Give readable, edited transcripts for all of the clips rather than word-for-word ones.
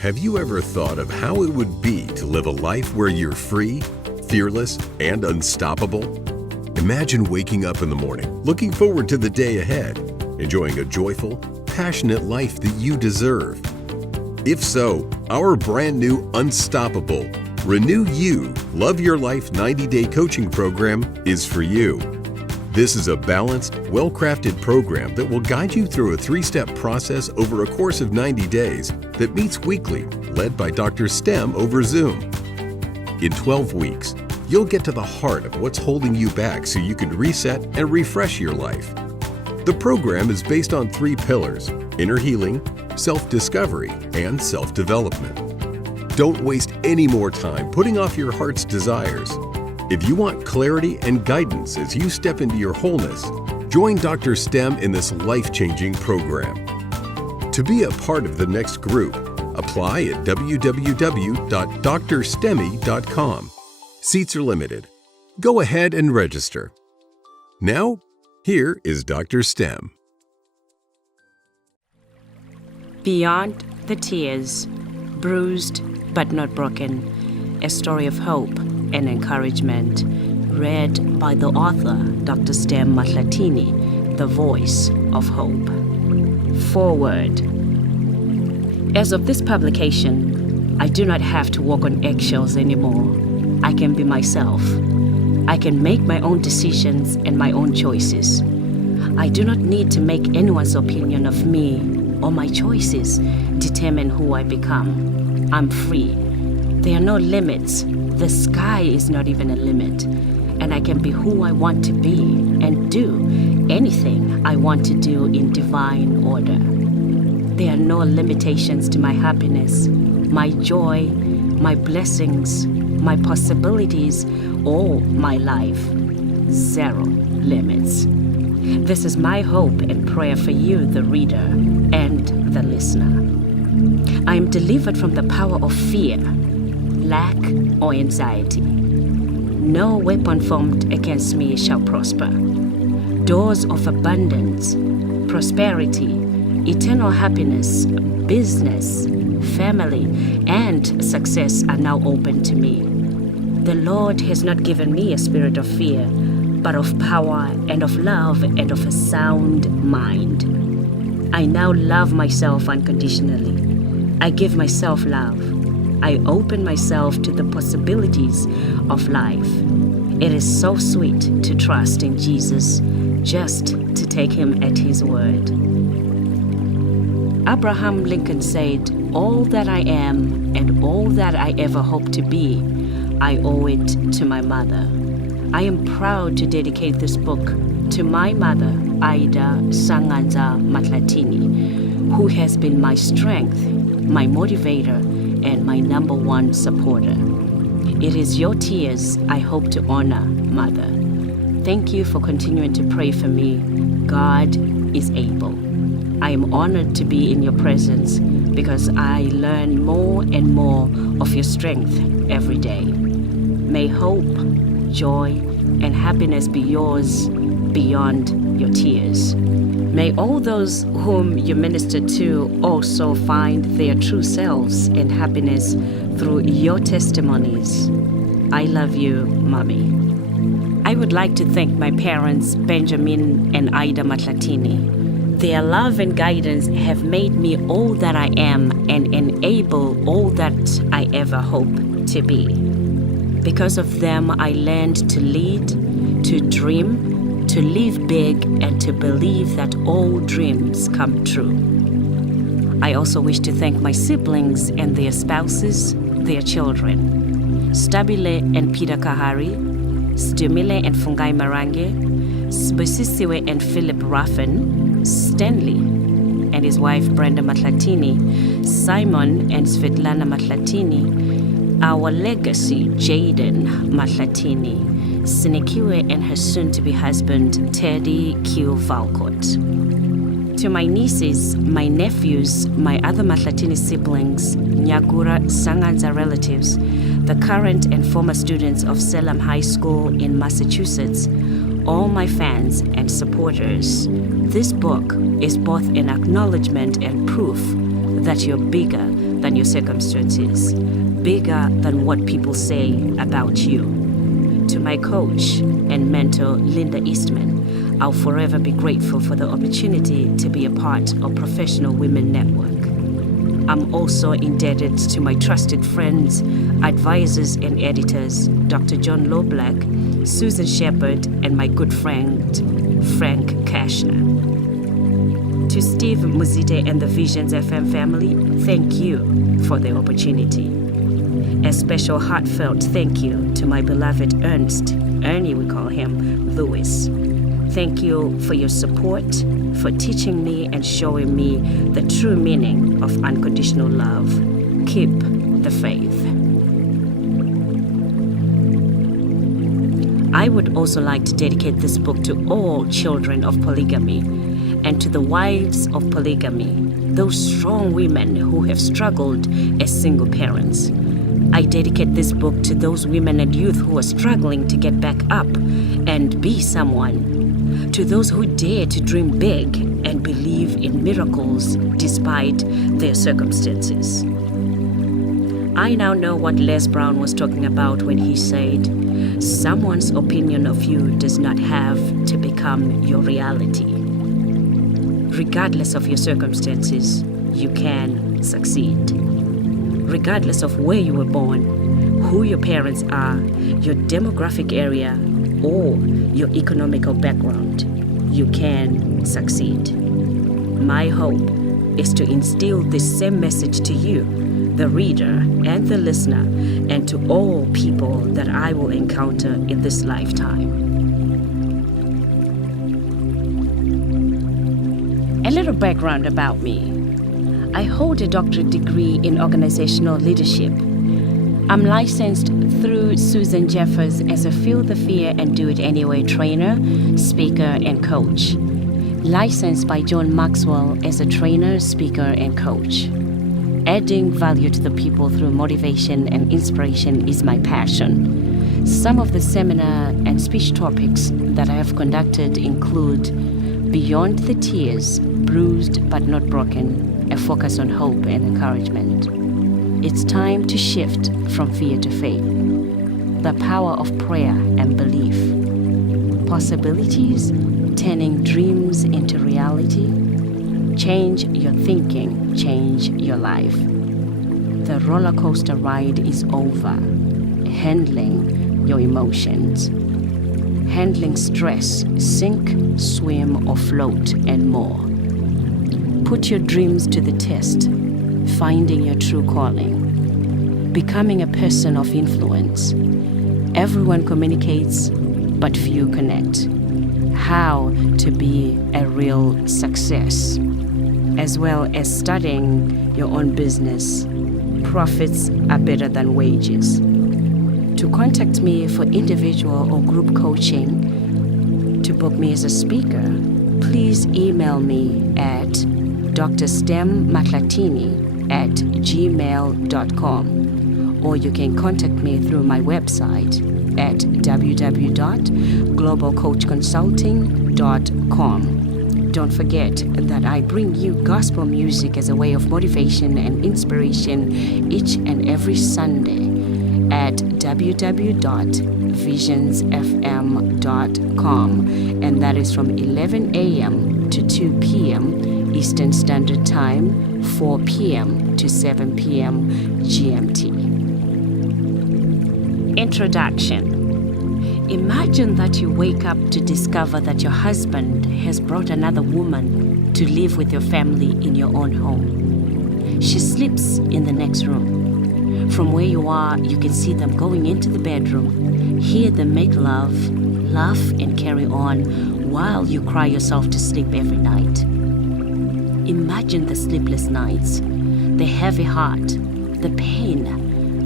Have you ever thought of how it would be to live a life where you're free, fearless, and unstoppable? Imagine waking up in the morning, looking forward to the day ahead, enjoying a joyful, passionate life that you deserve. If so, our brand new Unstoppable, Renew You, Love Your Life 90-Day Coaching Program is for you. This is a balanced, well-crafted program that will guide you through a 3-step process over a course of 90 days that meets weekly, led by DrStem over Zoom. In 12 weeks, you'll get to the heart of what's holding you back so you can reset and refresh your life. The program is based on 3 pillars: inner healing, self-discovery, and self-development. Don't waste any more time putting off your heart's desires. If you want clarity and guidance as you step into your wholeness, join DrStem in this life-changing program. To be a part of the next group, apply at www.drstemy.com. Seats are limited. Go ahead and register. Now, here is DrStem. Beyond the tears, bruised but not broken, a story of hope and encouragement, read by the author, DrStem Mahlatini, the voice of hope. Forward. As of this publication, I do not have to walk on eggshells anymore. I can be myself. I can make my own decisions and my own choices. I do not need to make anyone's opinion of me or my choices determine who I become. I'm free. There are no limits. The sky is not even a limit. And I can be who I want to be and do anything I want to do in divine order. There are no limitations to my happiness, my joy, my blessings, my possibilities, or my life. 0 limits. This is my hope and prayer for you, the reader and the listener. I am delivered from the power of fear, lack, or anxiety. No weapon formed against me shall prosper. Doors of abundance, prosperity, eternal happiness, business, family, and success are now open to me. The Lord has not given me a spirit of fear, but of power and of love and of a sound mind. I now love myself unconditionally. I give myself love. I open myself to the possibilities of life. It is so sweet to trust in Jesus, just to take him at his word. Abraham Lincoln said, "All that I am and all that I ever hope to be, I owe it to my mother." I am proud to dedicate this book to my mother, Ida Sanganza Mahlatini, who has been my strength, my motivator, and my number 1 supporter. It is your tears I hope to honor, Mother. Thank you for continuing to pray for me. God is able. I am honored to be in your presence because I learn more and more of your strength every day. May hope, joy, and happiness be yours beyond your tears. May all those whom you minister to also find their true selves and happiness through your testimonies. I love you, Mommy. I would like to thank my parents, Benjamin and Ida Mahlatini. Their love and guidance have made me all that I am and enable all that I ever hope to be. Because of them, I learned to lead, to dream, to live big, and to believe that all dreams come true. I also wish to thank my siblings and their spouses, their children. Stabile and Peter Kahari, Stumile and Fungai Marange, Sbosisiwe and Philip Raffin, Stanley and his wife Brenda Mahlatini, Simon and Svetlana Mahlatini, our legacy Jaden Mahlatini, Sinekiwe and her soon-to-be husband Teddy Q. Valcott. To my nieces, my nephews, my other Mahlatini siblings, Nyagura Sanganza relatives, the current and former students of Salem High School in Massachusetts, all my fans and supporters, this book is both an acknowledgement and proof that you're bigger than than your circumstances, bigger than what people say about you. To my coach and mentor, Linda Eastman, I'll forever be grateful for the opportunity to be a part of Professional Women Network. I'm also indebted to my trusted friends, advisors, and editors, Dr. John Loblack, Susan Shepard, and my good friend, Frank Kashner. To Steve Muzite and the Visions FM family, thank you for the opportunity. A special heartfelt thank you to my beloved Ernie we call him, Lewis. Thank you for your support, for teaching me and showing me the true meaning of unconditional love. Keep the faith. I would also like to dedicate this book to all children of polygamy and to the wives of polygamy, those strong women who have struggled as single parents. I dedicate this book to those women and youth who are struggling to get back up and be someone. To those who dare to dream big and believe in miracles despite their circumstances. I now know what Les Brown was talking about when he said, someone's opinion of you does not have to become your reality. Regardless of your circumstances, you can succeed. Regardless of where you were born, who your parents are, your demographic area, or your economical background, you can succeed. My hope is to instill this same message to you, the reader and the listener, and to all people that I will encounter in this lifetime. A little background about me. I hold a doctorate degree in organizational leadership. I'm licensed through Susan Jeffers as a Feel the Fear and Do It Anyway trainer, speaker, and coach. Licensed by John Maxwell as a trainer, speaker, and coach. Adding value to the people through motivation and inspiration is my passion. Some of the seminar and speech topics that I have conducted include Beyond the Tears, Bruised but Not Broken, a focus on hope and encouragement. It's time to shift from fear to faith. The power of prayer and belief. Possibilities, turning dreams into reality. Change your thinking, change your life. The roller coaster ride is over. Handling your emotions. Handling stress, sink, swim, or float, and more. Put your dreams to the test. Finding your true calling. Becoming a person of influence. Everyone communicates, but few connect. How to be a real success, as well as studying your own business. Profits are better than wages. To contact me for individual or group coaching, to book me as a speaker, please email me at drstemmclatini@gmail.com, or you can contact me through my website at www.globalcoachconsulting.com. Don't forget that I bring you gospel music as a way of motivation and inspiration each and every Sunday at www.visionsfm.com, and that is from 11 a.m. to 2 p.m. Eastern Standard Time, 4 p.m. to 7 p.m. GMT. Introduction. Imagine that you wake up to discover that your husband has brought another woman to live with your family in your own home. She sleeps in the next room. From where you are, you can see them going into the bedroom, hear them make love, laugh, and carry on while you cry yourself to sleep every night. Imagine the sleepless nights, the heavy heart, the pain,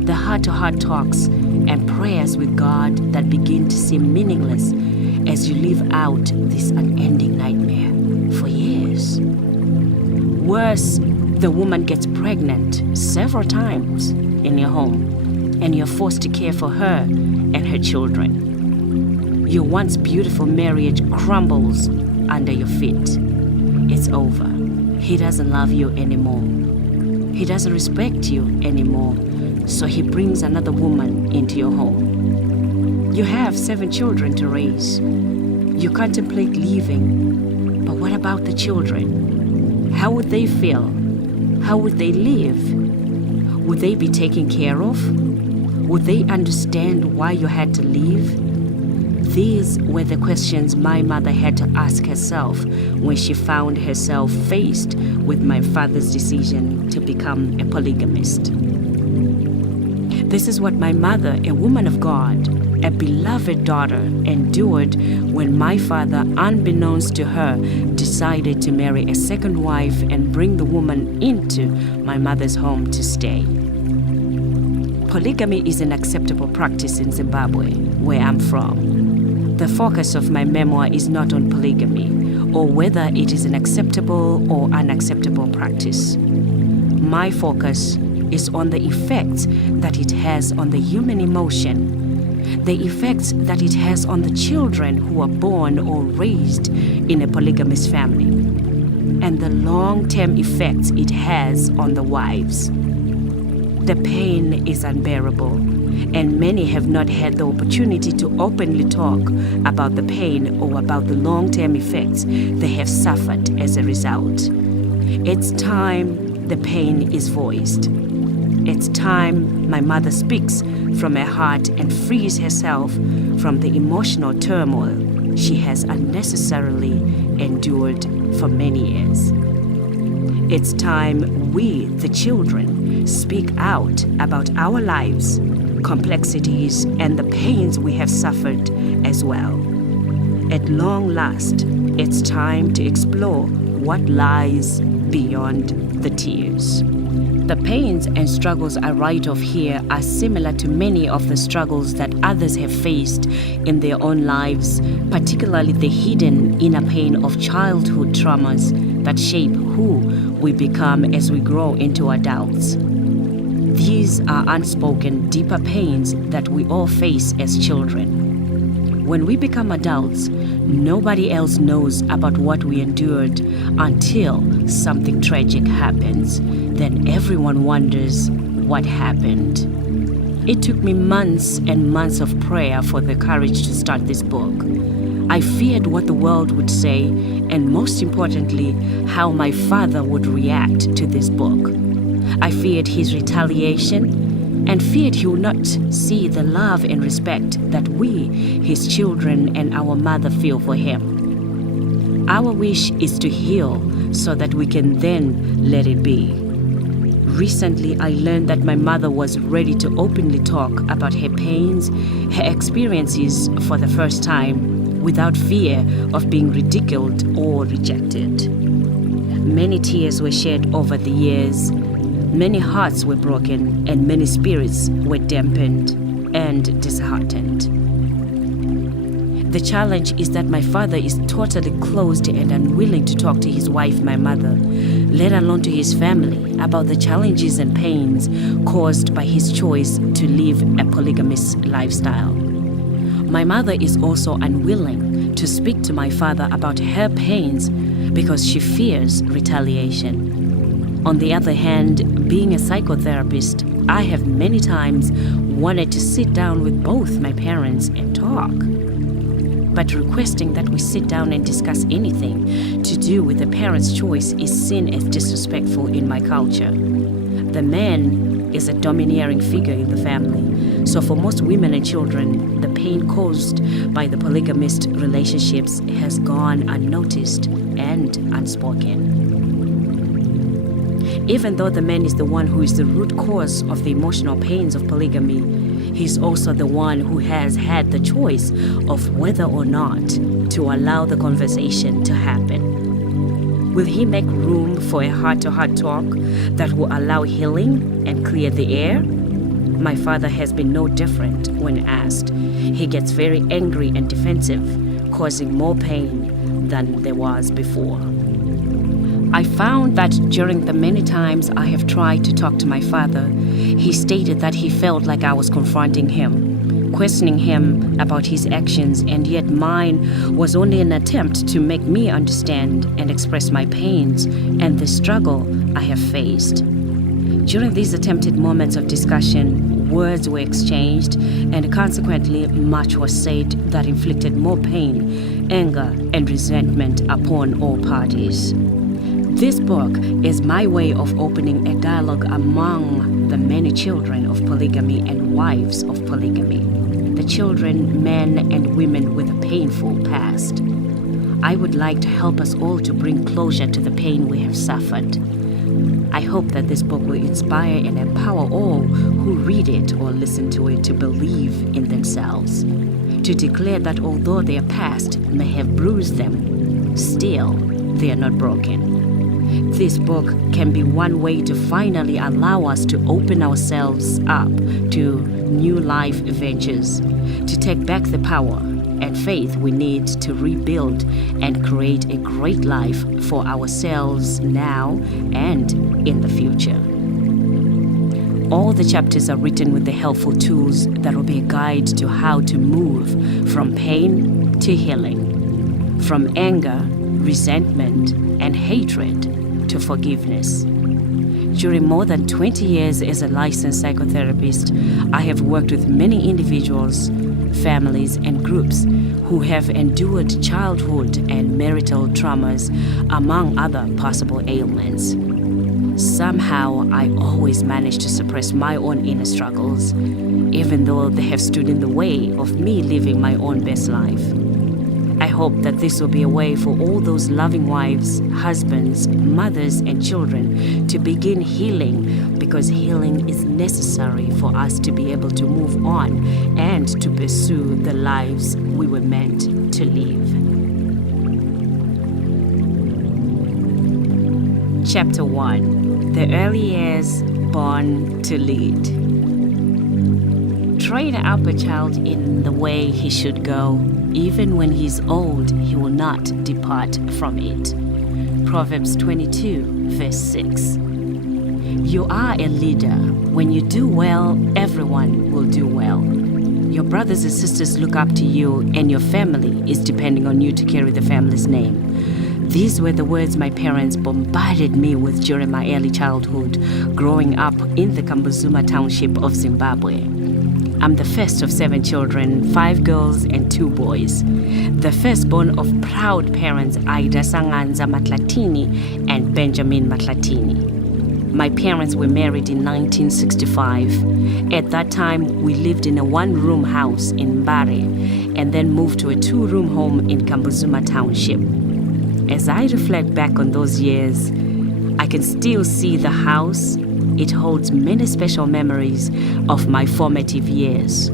the heart-to-heart talks and prayers with God that begin to seem meaningless as you live out this unending nightmare for years. Worse, the woman gets pregnant several times in your home, and you're forced to care for her and her children. Your once beautiful marriage crumbles under your feet. It's over. He doesn't love you anymore. he doesn't respect you anymore, so he brings another woman into your home. You have 7 children to raise. You contemplate leaving, but what about the children? How would they feel? How would they live? Would they be taken care of? Would they understand why you had to leave? These were the questions my mother had to ask herself when she found herself faced with my father's decision to become a polygamist. This is what my mother, a woman of God, a beloved daughter, endured when my father, unbeknownst to her, decided to marry a second wife and bring the woman into my mother's home to stay. Polygamy is an acceptable practice in Zimbabwe, where I'm from. The focus of my memoir is not on polygamy, or whether it is an acceptable or unacceptable practice. My focus is on the effects that it has on the human emotion, the effects that it has on the children who are born or raised in a polygamous family, and the long-term effects it has on the wives. The pain is unbearable, and many have not had the opportunity to openly talk about the pain or about the long-term effects they have suffered as a result. It's time the pain is voiced. It's time my mother speaks from her heart and frees herself from the emotional turmoil she has unnecessarily endured for many years. It's time we, the children, speak out about our lives, complexities, and the pains we have suffered as well. At long last, it's time to explore what lies beyond the tears. The pains and struggles I write of here are similar to many of the struggles that others have faced in their own lives, particularly the hidden inner pain of childhood traumas that shape who we become as we grow into adults. These are unspoken, deeper pains that we all face as children. When we become adults, nobody else knows about what we endured until something tragic happens. Then everyone wonders what happened. It took me months and months of prayer for the courage to start this book. I feared what the world would say, and most importantly, how my father would react to this book. I feared his retaliation and feared he would not see the love and respect that we, his children, and our mother feel for him. Our wish is to heal so that we can then let it be. Recently, I learned that my mother was ready to openly talk about her pains, her experiences for the first time, without fear of being ridiculed or rejected. Many tears were shed over the years. Many hearts were broken, and many spirits were dampened and disheartened. The challenge is that my father is totally closed and unwilling to talk to his wife, my mother, let alone to his family, about the challenges and pains caused by his choice to live a polygamous lifestyle. My mother is also unwilling to speak to my father about her pains because she fears retaliation. On the other hand, being a psychotherapist, I have many times wanted to sit down with both my parents and talk. But requesting that we sit down and discuss anything to do with a parent's choice is seen as disrespectful in my culture. The man is a domineering figure in the family, so for most women and children, the pain caused by the polygamist relationships has gone unnoticed and unspoken. Even though the man is the one who is the root cause of the emotional pains of polygamy, he's also the one who has had the choice of whether or not to allow the conversation to happen. Will he make room for a heart-to-heart talk that will allow healing and clear the air? My father has been no different when asked. He gets very angry and defensive, causing more pain than there was before. I found that during the many times I have tried to talk to my father, he stated that he felt like I was confronting him, questioning him about his actions, and yet mine was only an attempt to make me understand and express my pains and the struggle I have faced. During these attempted moments of discussion, words were exchanged, and consequently, much was said that inflicted more pain, anger, and resentment upon all parties. This book is my way of opening a dialogue among the many children of polygamy and wives of polygamy, the children, men, and women with a painful past. I would like to help us all to bring closure to the pain we have suffered. I hope that this book will inspire and empower all who read it or listen to it to believe in themselves, to declare that although their past may have bruised them, still they are not broken. This book can be one way to finally allow us to open ourselves up to new life adventures, to take back the power and faith we need to rebuild and create a great life for ourselves now and in the future. All the chapters are written with the helpful tools that will be a guide to how to move from pain to healing, from anger, resentment, and hatred to forgiveness. During more than 20 years as a licensed psychotherapist, I have worked with many individuals, families, and groups who have endured childhood and marital traumas, among other possible ailments. Somehow, I always manage to suppress my own inner struggles, even though they have stood in the way of me living my own best life. I hope that this will be a way for all those loving wives, husbands, mothers, and children to begin healing, because healing is necessary for us to be able to move on and to pursue the lives we were meant to live. Chapter 1: The Early Years Born to Lead. Train up a child in the way he should go. Even when he is old, he will not depart from it. Proverbs 22, verse 6. You are a leader. When you do well, everyone will do well. Your brothers and sisters look up to you, and your family is depending on you to carry the family's name. These were the words my parents bombarded me with during my early childhood, growing up in the Kambuzuma township of Zimbabwe. I'm the first of 7 children, 5 girls and 2 boys. The firstborn of proud parents Aida Sanganza Matlatini and Benjamin Matlatini. My parents were married in 1965. At that time, we lived in a 1-room house in Mbare and then moved to a 2-room home in Kambuzuma township. As I reflect back on those years, I can still see the house. It holds many special memories of my formative years.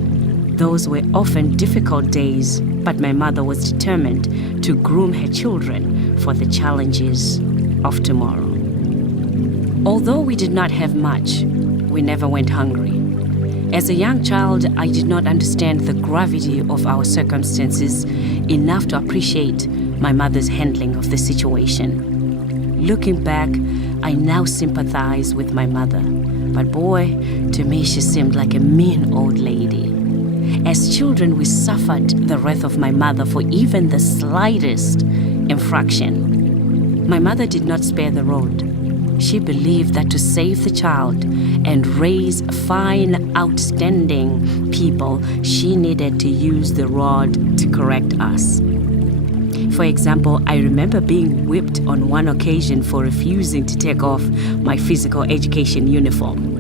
Those were often difficult days, but my mother was determined to groom her children for the challenges of tomorrow. Although we did not have much, we never went hungry. As a young child, I did not understand the gravity of our circumstances enough to appreciate my mother's handling of the situation. Looking back, I now sympathize with my mother, but boy, to me she seemed like a mean old lady. As children, we suffered the wrath of my mother for even the slightest infraction. My mother did not spare the rod. She believed that to save the child and raise fine, outstanding people, she needed to use the rod to correct us. For example, I remember being whipped on one occasion for refusing to take off my physical education uniform.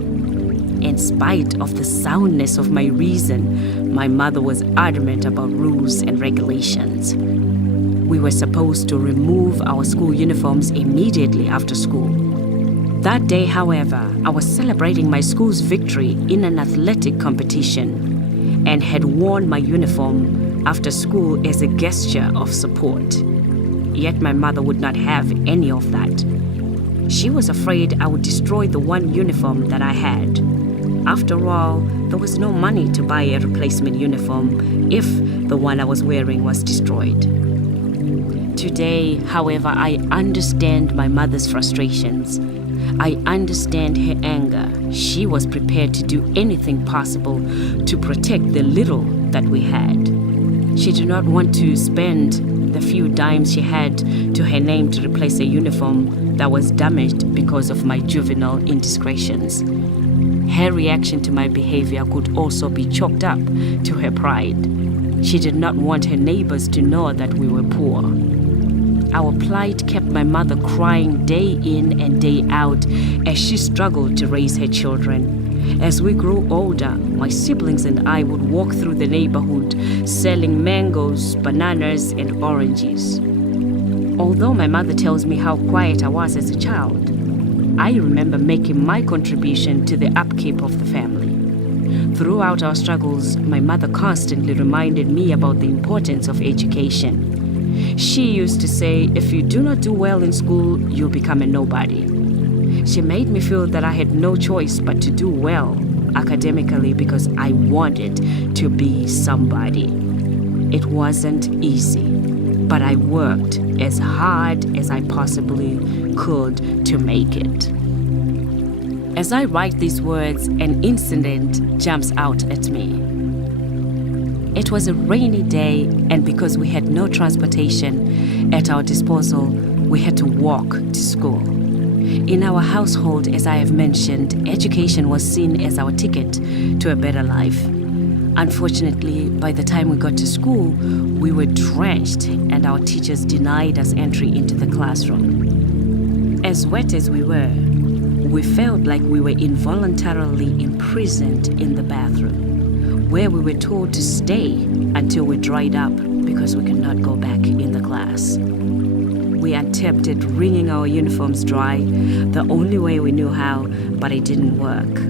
In spite of the soundness of my reason, my mother was adamant about rules and regulations. We were supposed to remove our school uniforms immediately after school. That day, however, I was celebrating my school's victory in an athletic competition and had worn my uniform after school as a gesture of support. Yet my mother would not have any of that. She was afraid I would destroy the one uniform that I had. After all, there was no money to buy a replacement uniform if the one I was wearing was destroyed. Today, however, I understand my mother's frustrations. I understand her anger. She was prepared to do anything possible to protect the little that we had. She did not want to spend the few dimes she had to her name to replace a uniform that was damaged because of my juvenile indiscretions. Her reaction to my behavior could also be chalked up to her pride. She did not want her neighbors to know that we were poor. Our plight kept my mother crying day in and day out as she struggled to raise her children. As we grew older, my siblings and I would walk through the neighborhood selling mangoes, bananas, and oranges. Although my mother tells me how quiet I was as a child, I remember making my contribution to the upkeep of the family. Throughout our struggles, my mother constantly reminded me about the importance of education. She used to say, if you do not do well in school, you'll become a nobody. She made me feel that I had no choice but to do well academically because I wanted to be somebody. It wasn't easy, but I worked as hard as I possibly could to make it. As I write these words, an incident jumps out at me. It was a rainy day, and because we had no transportation at our disposal, we had to walk to school. In our household, as I have mentioned, education was seen as our ticket to a better life. Unfortunately, by the time we got to school, we were drenched and our teachers denied us entry into the classroom. As wet as we were, we felt like we were involuntarily imprisoned in the bathroom, where we were told to stay until we dried up because we could not go back in the class. We attempted wringing our uniforms dry, the only way we knew how, but it didn't work.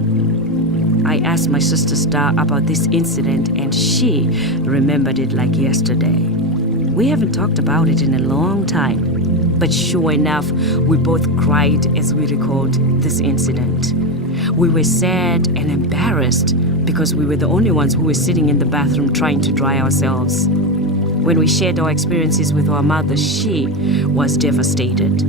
I asked my sister Star about this incident, and she remembered it like yesterday. We haven't talked about it in a long time, but sure enough, we both cried as we recalled this incident. We were sad and embarrassed because we were the only ones who were sitting in the bathroom trying to dry ourselves. When we shared our experiences with our mother, she was devastated.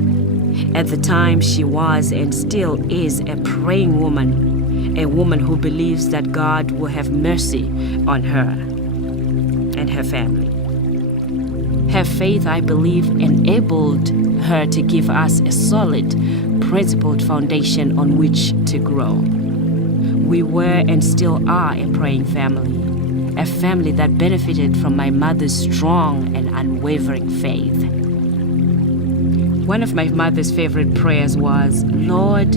At the time, she was and still is a praying woman, a woman who believes that God will have mercy on her and her family. Her faith, I believe, enabled her to give us a solid, principled foundation on which to grow. We were and still are a praying family. A family that benefited from my mother's strong and unwavering faith. One of my mother's favorite prayers was, Lord,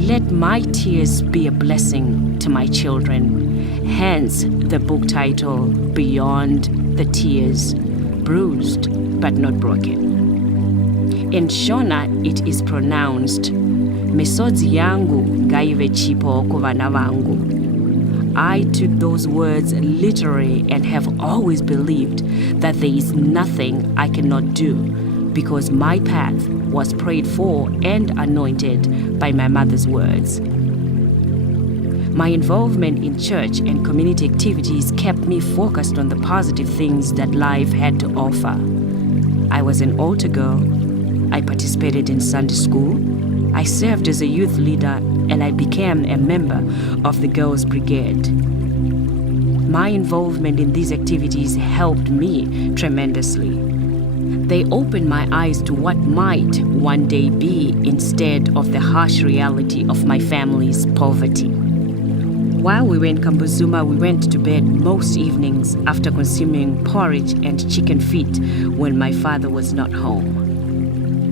let my tears be a blessing to my children. Hence the book title, Beyond the Tears, Bruised but Not Broken. In Shona, it is pronounced, Misodzi yangu ngaive chipo kuvana vangu. I took those words literally and have always believed that there is nothing I cannot do because my path was prayed for and anointed by my mother's words. My involvement in church and community activities kept me focused on the positive things that life had to offer. I was an altar girl. I participated in Sunday school. I served as a youth leader, and I became a member of the Girls' Brigade. My involvement in these activities helped me tremendously. They opened my eyes to what might one day be instead of the harsh reality of my family's poverty. While we were in Kambuzuma, we went to bed most evenings after consuming porridge and chicken feet when my father was not home.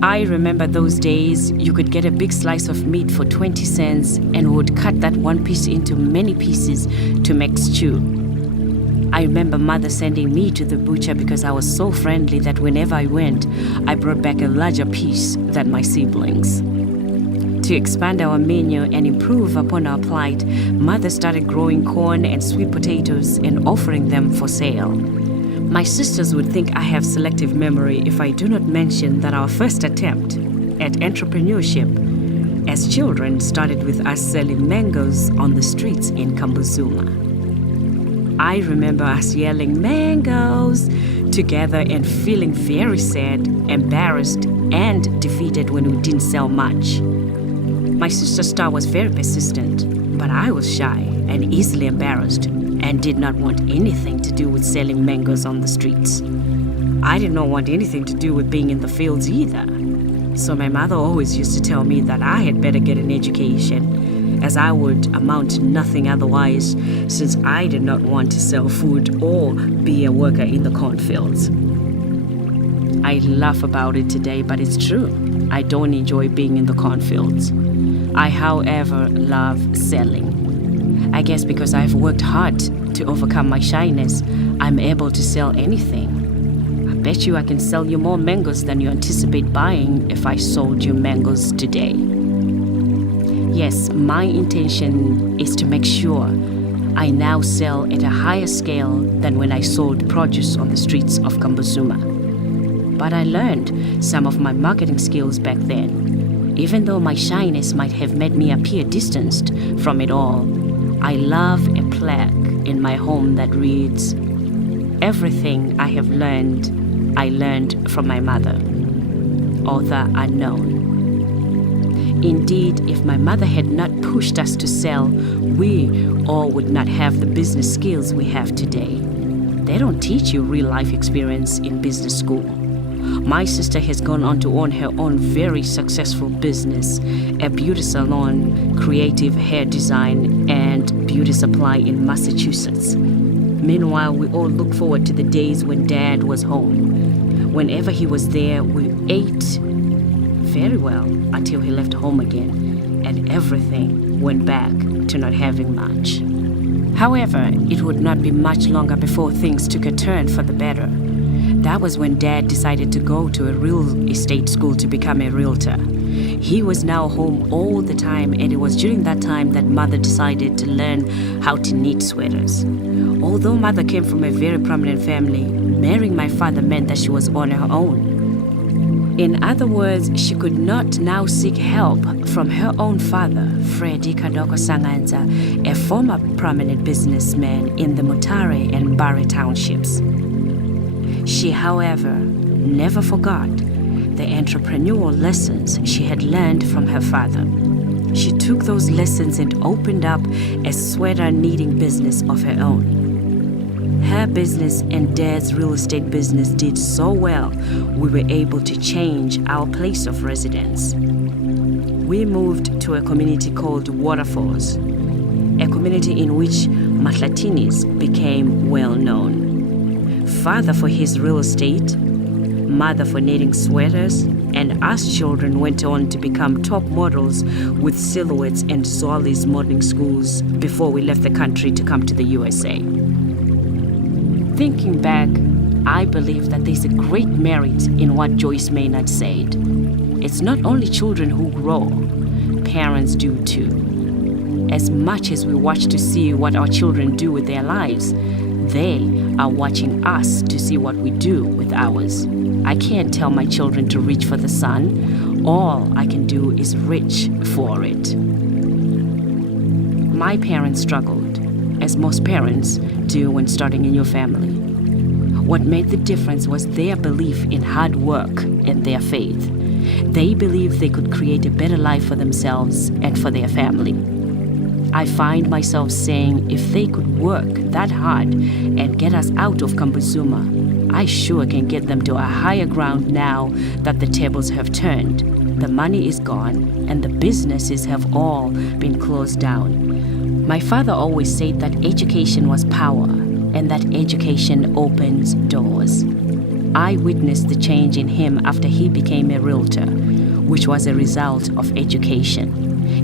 I remember those days you could get a big slice of meat for 20 cents and would cut that one piece into many pieces to make stew. I remember mother sending me to the butcher because I was so friendly that whenever I went, I brought back a larger piece than my siblings. To expand our menu and improve upon our plight, mother started growing corn and sweet potatoes and offering them for sale. My sisters would think I have selective memory if I do not mention that our first attempt at entrepreneurship as children started with us selling mangoes on the streets in Kambuzuma. I remember us yelling mangoes together and feeling very sad, embarrassed, and defeated when we didn't sell much. My sister Star was very persistent, but I was shy and easily embarrassed and did not want anything to do with selling mangoes on the streets. I did not want anything to do with being in the fields either. So my mother always used to tell me that I had better get an education, as I would amount to nothing otherwise, since I did not want to sell food or be a worker in the cornfields. I laugh about it today, but it's true. I don't enjoy being in the cornfields. I, however, love selling. I guess because I've worked hard to overcome my shyness, I'm able to sell anything. I bet you I can sell you more mangoes than you anticipate buying if I sold you mangoes today. Yes, my intention is to make sure I now sell at a higher scale than when I sold produce on the streets of Kambuzuma. But I learned some of my marketing skills back then. Even though my shyness might have made me appear distanced from it all, I love a plaque in my home that reads, "Everything I have learned, I learned from my mother." Author unknown. Indeed, if my mother had not pushed us to sell, we all would not have the business skills we have today. They don't teach you real-life experience in business school. My sister has gone on to own her own very successful business, a beauty salon, creative hair design, and beauty supply in Massachusetts. Meanwhile, we all look forward to the days when Dad was home. Whenever he was there, we ate very well until he left home again, and everything went back to not having much. However, it would not be much longer before things took a turn for the better. That was when Dad decided to go to a real estate school to become a realtor. He was now home all the time, and it was during that time that Mother decided to learn how to knit sweaters. Although Mother came from a very prominent family, marrying my father meant that she was on her own. In other words, she could not now seek help from her own father, Freddy Kadoko Sanganza, a former prominent businessman in the Mutare and Barre townships. She, however, never forgot the entrepreneurial lessons she had learned from her father. She took those lessons and opened up a sweater knitting business of her own. Her business and Dad's real estate business did so well, we were able to change our place of residence. We moved to a community called Waterfalls, a community in which Matlatinis became well known. Father for his real estate, Mother for knitting sweaters, and us children went on to become top models with Silhouettes and Zolli's modeling schools before we left the country to come to the USA. Thinking back, I believe that there's a great merit in what Joyce Maynard said. It's not only children who grow, parents do too. As much as we watch to see what our children do with their lives, they are watching us to see what we do with ours. I can't tell my children to reach for the sun. All I can do is reach for it. My parents struggled, as most parents do when starting a new family. What made the difference was their belief in hard work and their faith. They believed they could create a better life for themselves and for their family. I find myself saying if they could work that hard and get us out of Kambuzuma, I sure can get them to a higher ground now that the tables have turned. The money is gone and the businesses have all been closed down. My father always said that education was power and that education opens doors. I witnessed the change in him after he became a realtor, which was a result of education.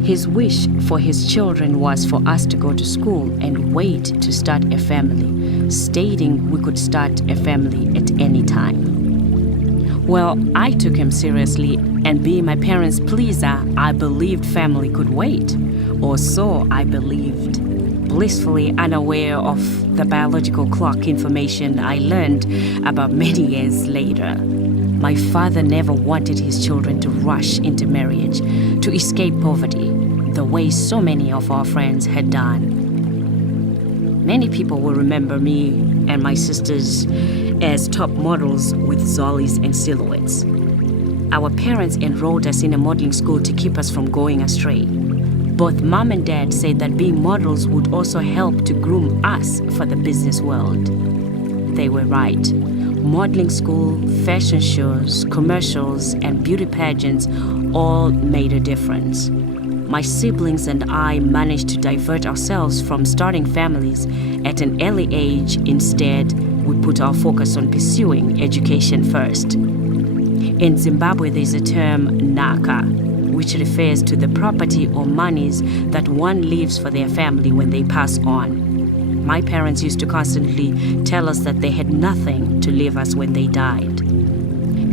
His wish for his children was for us to go to school and wait to start a family, stating we could start a family at any time. Well, I took him seriously, and being my parents' pleaser, I believed family could wait, or so I believed. Blissfully unaware of the biological clock information I learned about many years later. My father never wanted his children to rush into marriage, to escape poverty, the way so many of our friends had done. Many people will remember me and my sisters as top models with Zolli's and Silhouettes. Our parents enrolled us in a modeling school to keep us from going astray. Both Mom and Dad said that being models would also help to groom us for the business world. They were right. modeling school, fashion shows, commercials, and beauty pageants all made a difference. My siblings and I managed to divert ourselves from starting families at an early age. Instead, we put our focus on pursuing education first. In Zimbabwe, there's a term naka, which refers to the property or monies that one leaves for their family when they pass on. My parents used to constantly tell us that they had nothing to leave us when they died.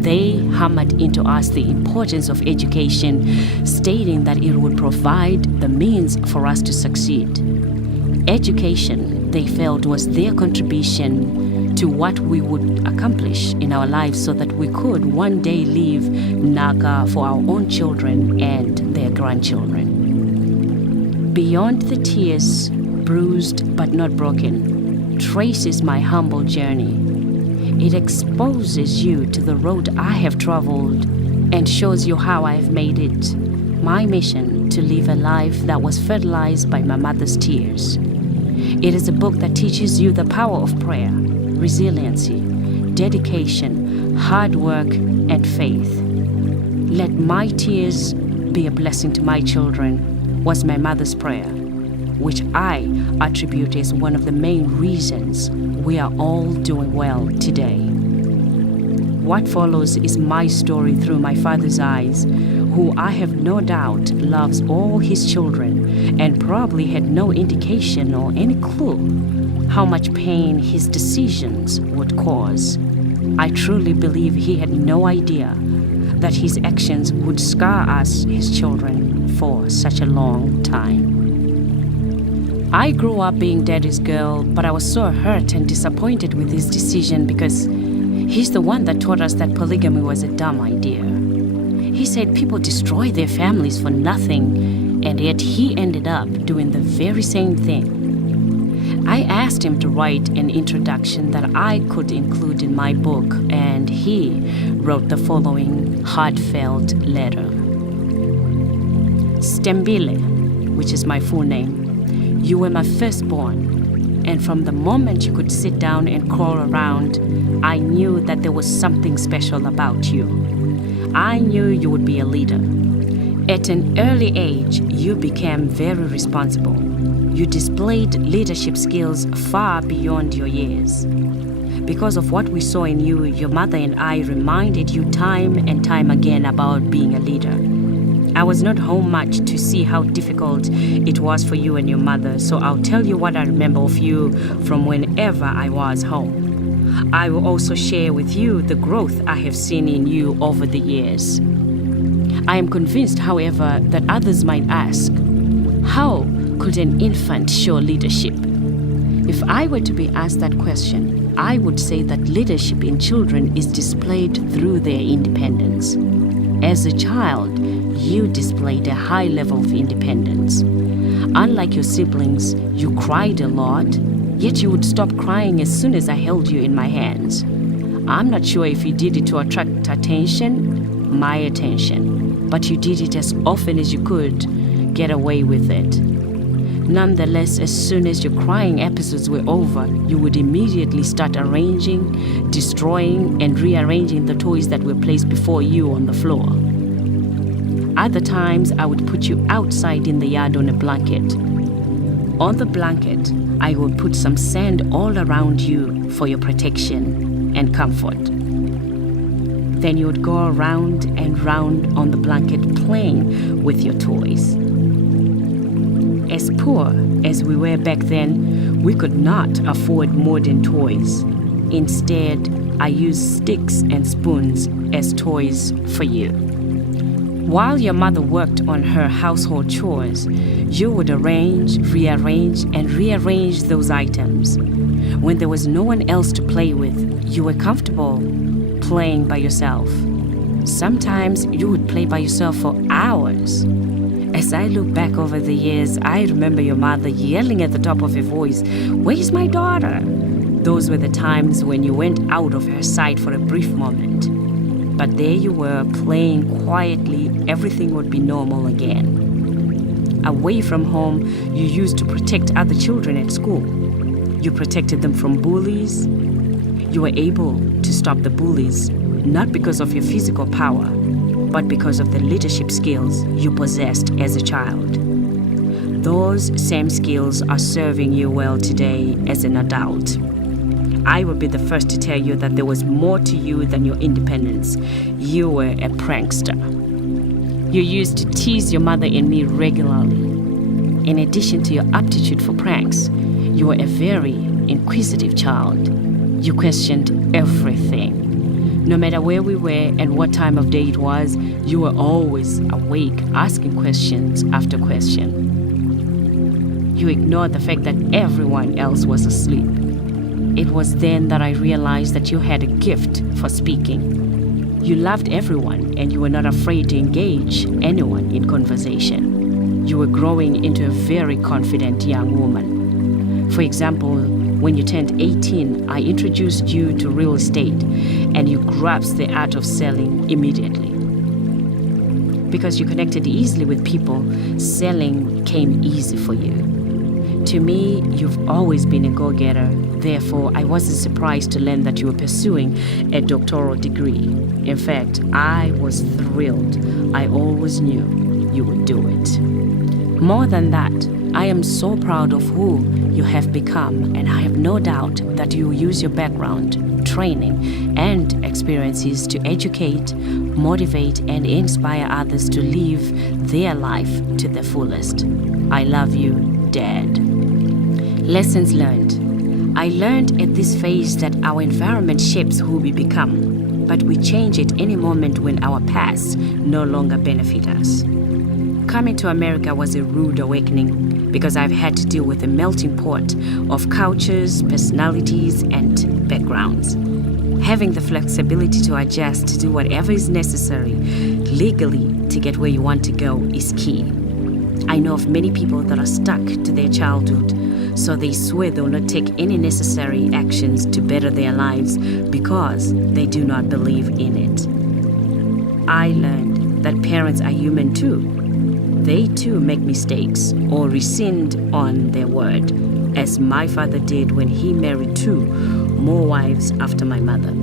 They hammered into us the importance of education, stating that it would provide the means for us to succeed. Education, they felt, was their contribution to what we would accomplish in our lives so that we could one day leave Naka for our own children and their grandchildren. Beyond the tears, bruised but not broken, traces my humble journey. It exposes you to the road I have traveled and shows you how I have made it my mission to live a life that was fertilized by my mother's tears. It is a book that teaches you the power of prayer, resiliency, dedication, hard work, and faith. Let my tears be a blessing to my children was my mother's prayer, which I attribute as one of the main reasons we are all doing well today. What follows is my story through my father's eyes, who I have no doubt loves all his children and probably had no indication or any clue how much pain his decisions would cause. I truly believe he had no idea that his actions would scar us, his children, for such a long time. I grew up being Daddy's girl, but I was so hurt and disappointed with his decision because he's the one that taught us that polygamy was a dumb idea. He said people destroy their families for nothing, and yet he ended up doing the very same thing. I asked him to write an introduction that I could include in my book, and he wrote the following heartfelt letter. Stembile, which is my full name, you were my firstborn, and from the moment you could sit down and crawl around, I knew that there was something special about you. I knew you would be a leader. At an early age, you became very responsible. You displayed leadership skills far beyond your years. Because of what we saw in you, your mother and I reminded you time and time again about being a leader. I was not home much to see how difficult it was for you and your mother, so I'll tell you what I remember of you from whenever I was home. I will also share with you the growth I have seen in you over the years. I am convinced, however, that others might ask, how could an infant show leadership? If I were to be asked that question, I would say that leadership in children is displayed through their independence. As a child, you displayed a high level of independence. Unlike your siblings, you cried a lot, yet you would stop crying as soon as I held you in my hands. I'm not sure if you did it to attract attention, my attention, but you did it as often as you could get away with it. Nonetheless, as soon as your crying episodes were over, you would immediately start arranging, destroying, and rearranging the toys that were placed before you on the floor. Other times, I would put you outside in the yard on a blanket. On the blanket, I would put some sand all around you for your protection and comfort. Then you would go around and round on the blanket playing with your toys. As poor as we were back then, we could not afford modern toys. Instead, I used sticks and spoons as toys for you. While your mother worked on her household chores, you would arrange, rearrange, and rearrange those items. When there was no one else to play with, you were comfortable playing by yourself. Sometimes you would play by yourself for hours. As I look back over the years, I remember your mother yelling at the top of her voice, "Where's my daughter?" Those were the times when you went out of her sight for a brief moment. But there you were, playing quietly, everything would be normal again. Away from home, you used to protect other children at school. You protected them from bullies. You were able to stop the bullies, not because of your physical power, but because of the leadership skills you possessed as a child. Those same skills are serving you well today as an adult. I will be the first to tell you that there was more to you than your independence. You were a prankster. You used to tease your mother and me regularly. In addition to your aptitude for pranks, you were a very inquisitive child. You questioned everything. No matter where we were and what time of day it was, you were always awake, asking questions after question. You ignored the fact that everyone else was asleep. It was then that I realized that you had a gift for speaking. You loved everyone and you were not afraid to engage anyone in conversation. You were growing into a very confident young woman. For example, when you turned 18, I introduced you to real estate and you grasped the art of selling immediately. Because you connected easily with people, selling came easy for you. To me, you've always been a go-getter. Therefore, I wasn't surprised to learn that you were pursuing a doctoral degree. In fact, I was thrilled. I always knew you would do it. More than that, I am so proud of who you have become, and I have no doubt that you will use your background, training, and experiences to educate, motivate, and inspire others to live their life to the fullest. I love you, Dad. Lessons learned. I learned at this phase that our environment shapes who we become, but we change at any moment when our pasts no longer benefit us. Coming to America was a rude awakening because I've had to deal with a melting pot of cultures, personalities, and backgrounds. Having the flexibility to adjust to do whatever is necessary legally to get where you want to go is key. I know of many people that are stuck to their childhood, so they swear they will not take any necessary actions to better their lives because they do not believe in it. I learned that parents are human too. They too make mistakes or rescind on their word, as my father did when he married 2 more wives after my mother.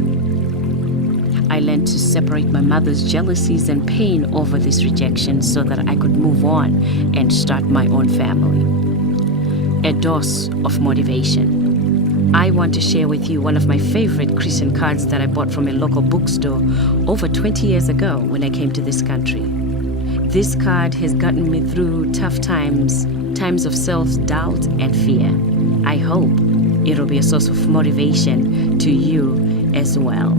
I learned to separate my mother's jealousies and pain over this rejection so that I could move on and start my own family. A dose of motivation. I want to share with you one of my favorite Christian cards that I bought from a local bookstore over 20 years ago when I came to this country. This card has gotten me through tough times, times of self-doubt and fear. I hope it'll be a source of motivation to you as well.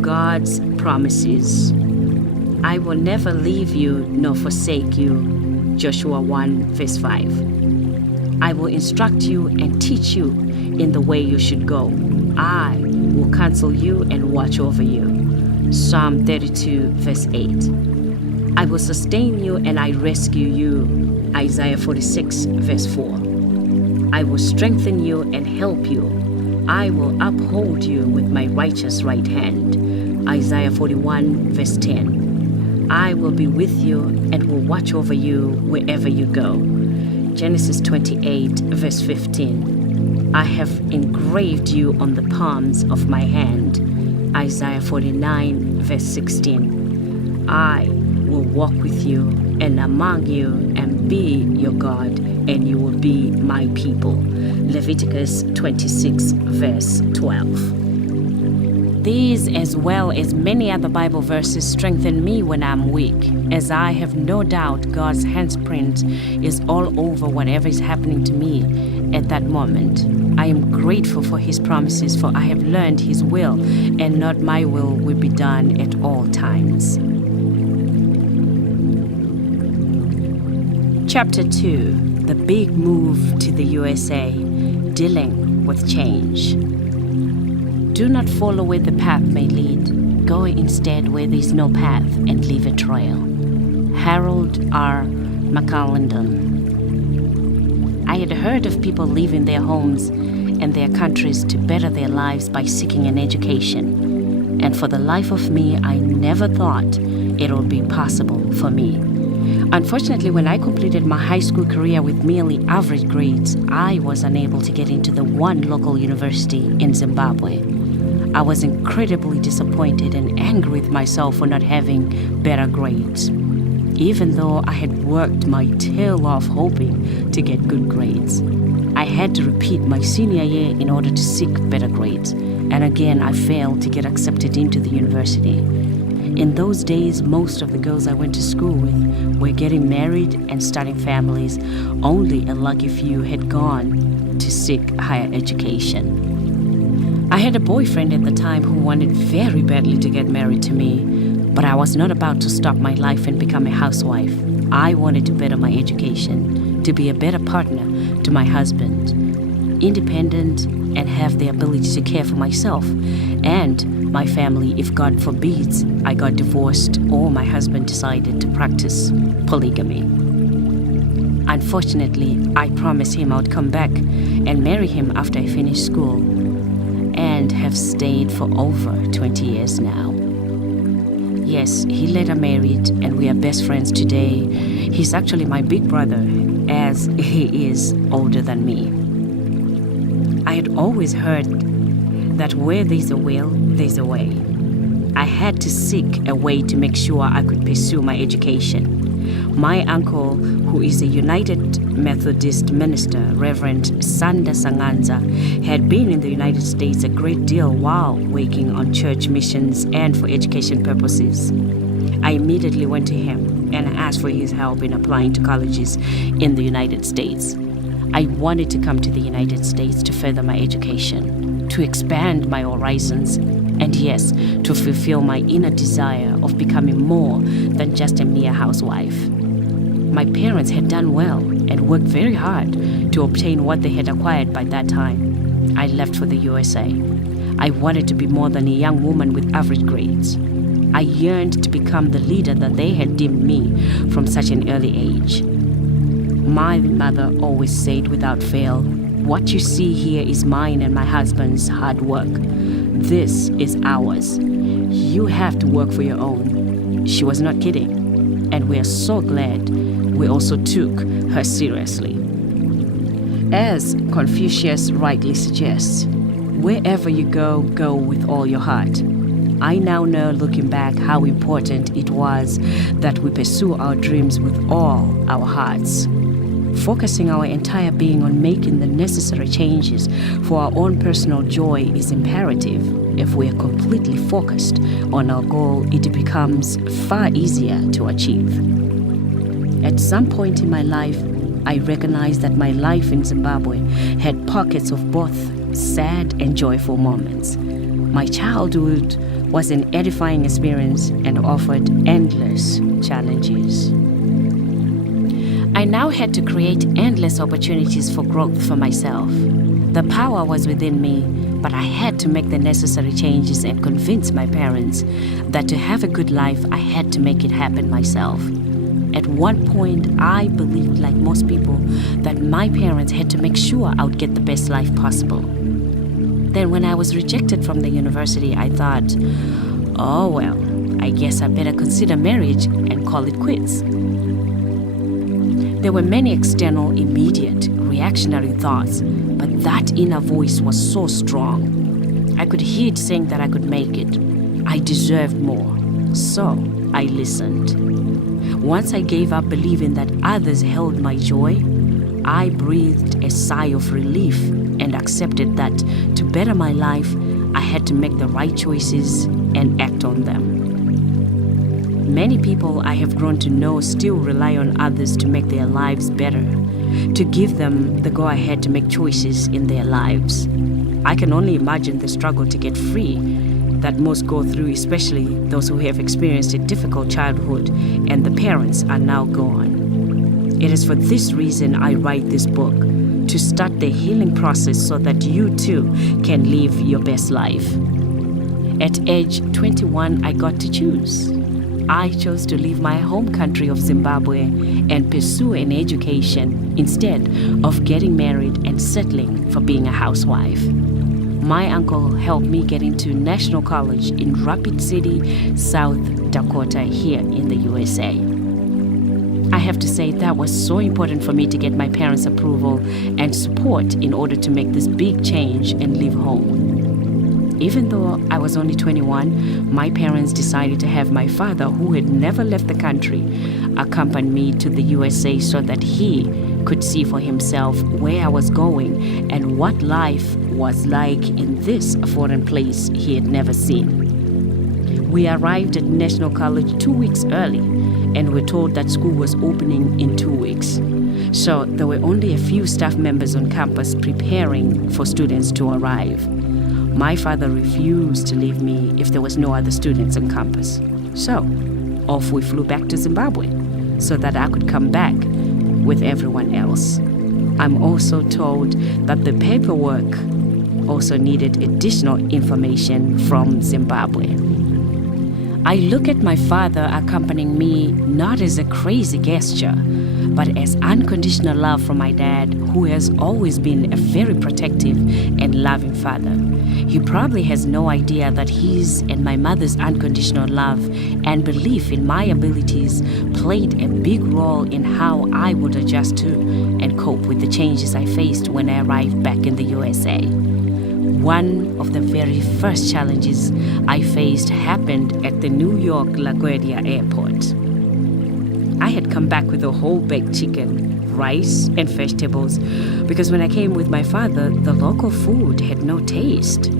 God's promises. I will never leave you nor forsake you. Joshua 1 verse 5. I will instruct you and teach you in the way you should go. I will counsel you and watch over you. Psalm 32 verse 8. I will sustain you and I rescue you. Isaiah 46 verse 4. I will strengthen you and help you. I will uphold you with my righteous right hand. Isaiah 41 verse 10. I will be with you and will watch over you wherever you go. Genesis 28 verse 15. I have engraved you on the palms of my hand. Isaiah 49 verse 16. I will walk with you and among you and be your God, and you will be my people. Leviticus 26 verse 12. These, as well as many other Bible verses, strengthen me when I'm weak, as I have no doubt God's handprint is all over whatever is happening to me at that moment. I am grateful for His promises, for I have learned His will, and not my will be done at all times. Chapter 2. The Big Move to the USA, Dealing with Change. Do not follow where the path may lead. Go instead where there is no path and leave a trail. Harold R. McClellan. I had heard of people leaving their homes and their countries to better their lives by seeking an education. And for the life of me, I never thought it would be possible for me. Unfortunately, when I completed my high school career with merely average grades, I was unable to get into the one local university in Zimbabwe. I was incredibly disappointed and angry with myself for not having better grades, even though I had worked my tail off hoping to get good grades. I had to repeat my senior year in order to seek better grades, and again I failed to get accepted into the university. In those days, most of the girls I went to school with were getting married and starting families. Only a lucky few had gone to seek higher education. I had a boyfriend at the time who wanted very badly to get married to me, but I was not about to stop my life and become a housewife. I wanted to better my education, to be a better partner to my husband, independent and have the ability to care for myself and my family if, God forbids, I got divorced or my husband decided to practice polygamy. Unfortunately, I promised him I would come back and marry him after I finished school, and have stayed for over 20 years now. Yes, he later married and we are best friends today. He's actually my big brother, as he is older than me. I had always heard that where there's a will, there's a way. I had to seek a way to make sure I could pursue my education. My uncle, who is a United Methodist minister, Reverend Sanda Sanganza, had been in the United States a great deal while working on church missions and for education purposes. I immediately went to him and asked for his help in applying to colleges in the United States. I wanted to come to the United States to further my education, to expand my horizons, and yes, to fulfill my inner desire of becoming more than just a mere housewife. My parents had done well and worked very hard to obtain what they had acquired by that time. I left for the USA. I wanted to be more than a young woman with average grades. I yearned to become the leader that they had deemed me from such an early age. My mother always said without fail, "What you see here is mine and my husband's hard work. This is ours. You have to work for your own." She was not kidding, and we are so glad we also took her seriously. As Confucius rightly suggests, wherever you go, go with all your heart. I now know, looking back, how important it was that we pursue our dreams with all our hearts. Focusing our entire being on making the necessary changes for our own personal joy is imperative. If we are completely focused on our goal, it becomes far easier to achieve. At some point in my life, I recognized that my life in Zimbabwe had pockets of both sad and joyful moments. My childhood was an edifying experience and offered endless challenges. I now had to create endless opportunities for growth for myself. The power was within me, but I had to make the necessary changes and convince my parents that to have a good life, I had to make it happen myself. At one point, I believed, like most people, that my parents had to make sure I would get the best life possible. Then when I was rejected from the university, I thought, oh well, I guess I better consider marriage and call it quits. There were many external, immediate, reactionary thoughts, but that inner voice was so strong. I could hear it saying that I could make it. I deserved more. So I listened. Once I gave up believing that others held my joy, I breathed a sigh of relief and accepted that to better my life, I had to make the right choices and act on them. Many people I have grown to know still rely on others to make their lives better, to give them the go-ahead to make choices in their lives. I can only imagine the struggle to get free that most go through, especially those who have experienced a difficult childhood and the parents are now gone. It is for this reason I write this book, to start the healing process so that you too can live your best life. At age 21, I got to choose. I chose to leave my home country of Zimbabwe and pursue an education instead of getting married and settling for being a housewife. My uncle helped me get into National College in Rapid City, South Dakota, here in the USA. I have to say that was so important for me to get my parents' approval and support in order to make this big change and leave home. Even though I was only 21, my parents decided to have my father, who had never left the country, accompany me to the USA so that he could see for himself where I was going and what life was like in this foreign place he had never seen. We arrived at National College 2 weeks early and were told that school was opening in 2 weeks. So there were only a few staff members on campus preparing for students to arrive. My father refused to leave me if there was no other students on campus. So off we flew back to Zimbabwe so that I could come back with everyone else. I'm also told that the paperwork also needed additional information from Zimbabwe. I look at my father accompanying me not as a crazy gesture, but as unconditional love from my dad, who has always been a very protective and loving father. He probably has no idea that his and my mother's unconditional love and belief in my abilities played a big role in how I would adjust to and cope with the changes I faced when I arrived back in the USA. One of the very first challenges I faced happened at the New York LaGuardia airport. I had come back with a whole baked chicken, rice, and vegetables because when I came with my father, the local food had no taste.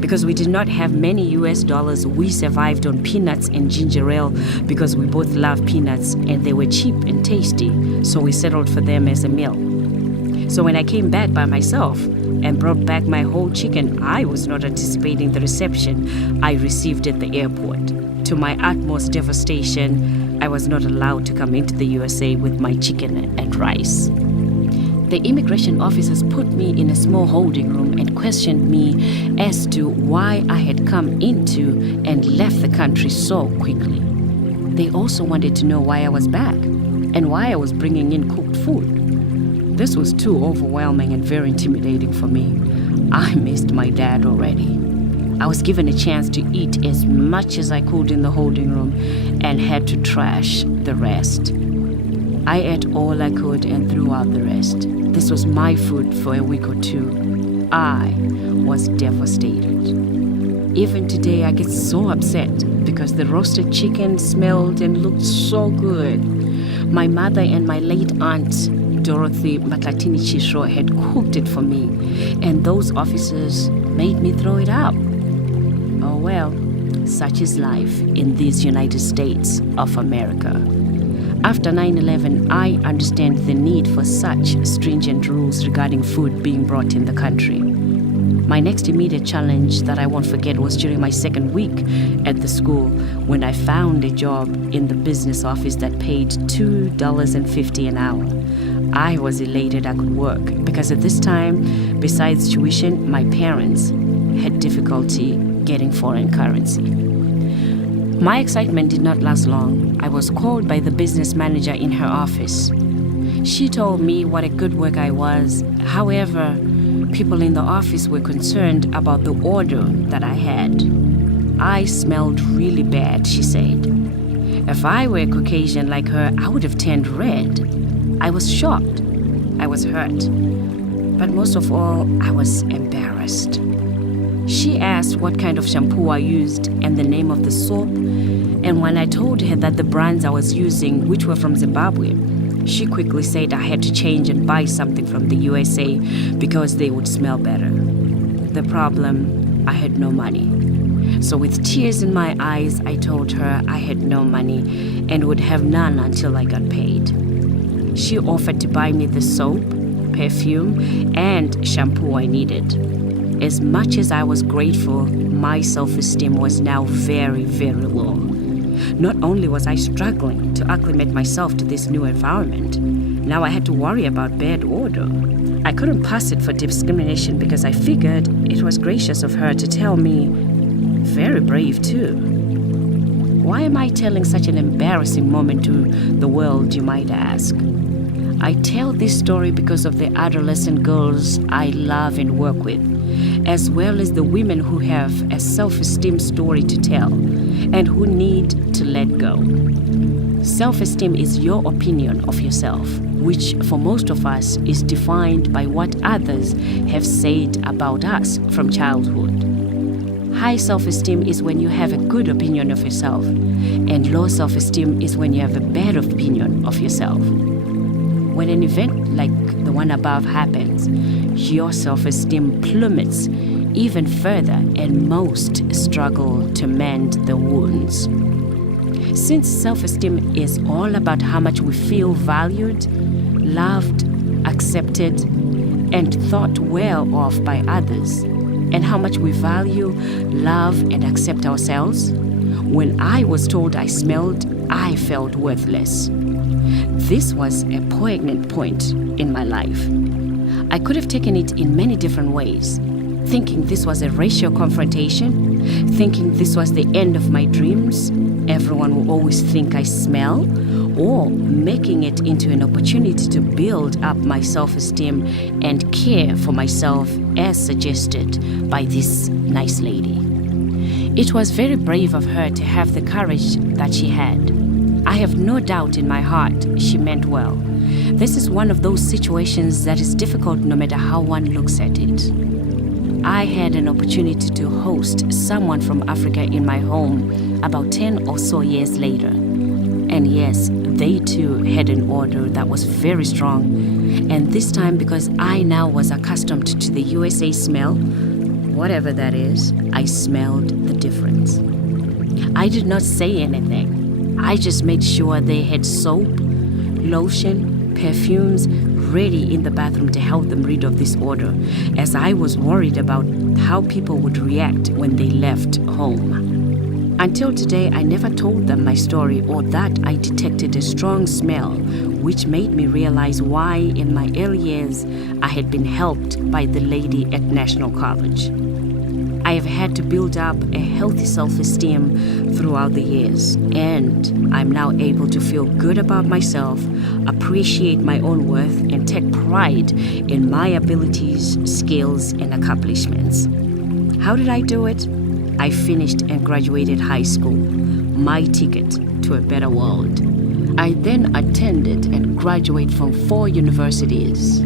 Because we did not have many US dollars, we survived on peanuts and ginger ale because we both love peanuts and they were cheap and tasty, so we settled for them as a meal. So when I came back by myself and brought back my whole chicken, I was not anticipating the reception I received at the airport. To my utmost devastation, I was not allowed to come into the USA with my chicken and rice. The immigration officers put me in a small holding room and questioned me as to why I had come into and left the country so quickly. They also wanted to know why I was back and why I was bringing in cooked food. This was too overwhelming and very intimidating for me. I missed my dad already. I was given a chance to eat as much as I could in the holding room and had to trash the rest. I ate all I could and threw out the rest. This was my food for a week or two. I was devastated. Even today, I get so upset because the roasted chicken smelled and looked so good. My mother and my late aunt, Dorothy Maklatini Chisho, had cooked it for me, and those officers made me throw it out. Oh well, such is life in these United States of America. After 9/11, I understand the need for such stringent rules regarding food being brought in the country. My next immediate challenge that I won't forget was during my second week at the school when I found a job in the business office that paid $2.50 an hour. I was elated I could work because at this time, besides tuition, my parents had difficulty getting foreign currency. My excitement did not last long. I was called by the business manager in her office. She told me what a good worker I was. However, people in the office were concerned about the odor that I had. I smelled really bad, she said. If I were Caucasian like her, I would have turned red. I was shocked. I was hurt. But most of all, I was embarrassed. She asked what kind of shampoo I used and the name of the soap. And when I told her that the brands I was using, which were from Zimbabwe, she quickly said I had to change and buy something from the USA because they would smell better. The problem, I had no money. So with tears in my eyes, I told her I had no money and would have none until I got paid. She offered to buy me the soap, perfume, and shampoo I needed. As much as I was grateful, my self-esteem was now very, very low. Not only was I struggling to acclimate myself to this new environment, now I had to worry about bad odor. I couldn't pass it for discrimination because I figured it was gracious of her to tell me. Very brave, too. Why am I telling such an embarrassing moment to the world, you might ask? I tell this story because of the adolescent girls I love and work with, as well as the women who have a self-esteem story to tell and who need to let go. Self-esteem is your opinion of yourself, which for most of us is defined by what others have said about us from childhood. High self-esteem is when you have a good opinion of yourself, and low self-esteem is when you have a bad opinion of yourself. When an event like the one above happens, your self-esteem plummets even further, and most struggle to mend the wounds. Since self-esteem is all about how much we feel valued, loved, accepted, and thought well of by others, and how much we value, love, and accept ourselves, when I was told I smelled, I felt worthless. This was a poignant point in my life. I could have taken it in many different ways, thinking this was a racial confrontation, thinking this was the end of my dreams, everyone will always think I smell, or making it into an opportunity to build up my self-esteem and care for myself as suggested by this nice lady. It was very brave of her to have the courage that she had. I have no doubt in my heart she meant well. This is one of those situations that is difficult no matter how one looks at it. I had an opportunity to host someone from Africa in my home about 10 or so years later. And yes, they too had an odor that was very strong. And this time, because I now was accustomed to the USA smell, whatever that is, I smelled the difference. I did not say anything. I just made sure they had soap, lotion, perfumes ready in the bathroom to help them rid of this odor, as I was worried about how people would react when they left home. Until today, I never told them my story or that I detected a strong smell, which made me realize why in my early years I had been helped by the lady at National College. I have had to build up a healthy self-esteem throughout the years, and I'm now able to feel good about myself, appreciate my own worth, and take pride in my abilities, skills, and accomplishments. How did I do it? I finished and graduated high school, my ticket to a better world. I then attended and graduated from 4 universities,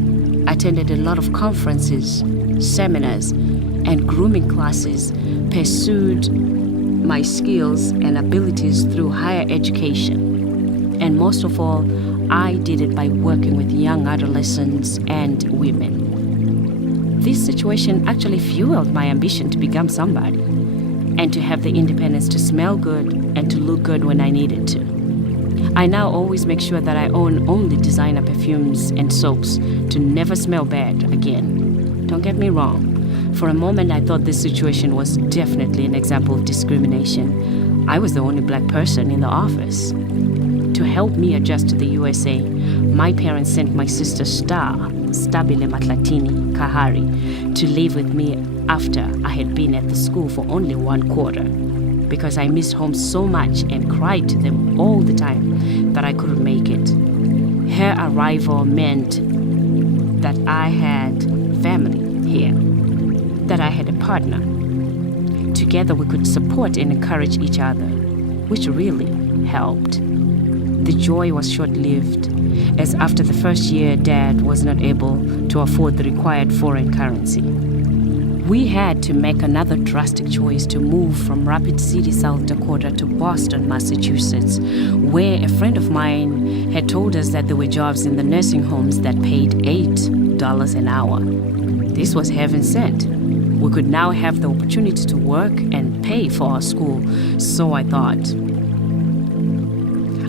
attended a lot of conferences, seminars, and grooming classes, pursued my skills and abilities through higher education. And most of all, I did it by working with young adolescents and women. This situation actually fueled my ambition to become somebody and to have the independence to smell good and to look good when I needed to. I now always make sure that I own only designer perfumes and soaps to never smell bad again. Don't get me wrong. For a moment, I thought this situation was definitely an example of discrimination. I was the only black person in the office. To help me adjust to the USA, my parents sent my sister Stabile Matlatini Kahari, to live with me after I had been at the school for only 1 quarter, because I missed home so much and cried to them all the time that I couldn't make it. Her arrival meant that I had family here, that I had a partner. Together we could support and encourage each other, which really helped. The joy was short-lived, as after the first year, Dad was not able to afford the required foreign currency. We had to make another drastic choice to move from Rapid City, South Dakota to Boston, Massachusetts, where a friend of mine had told us that there were jobs in the nursing homes that paid $8 an hour. This was heaven sent. We could now have the opportunity to work and pay for our school, so I thought.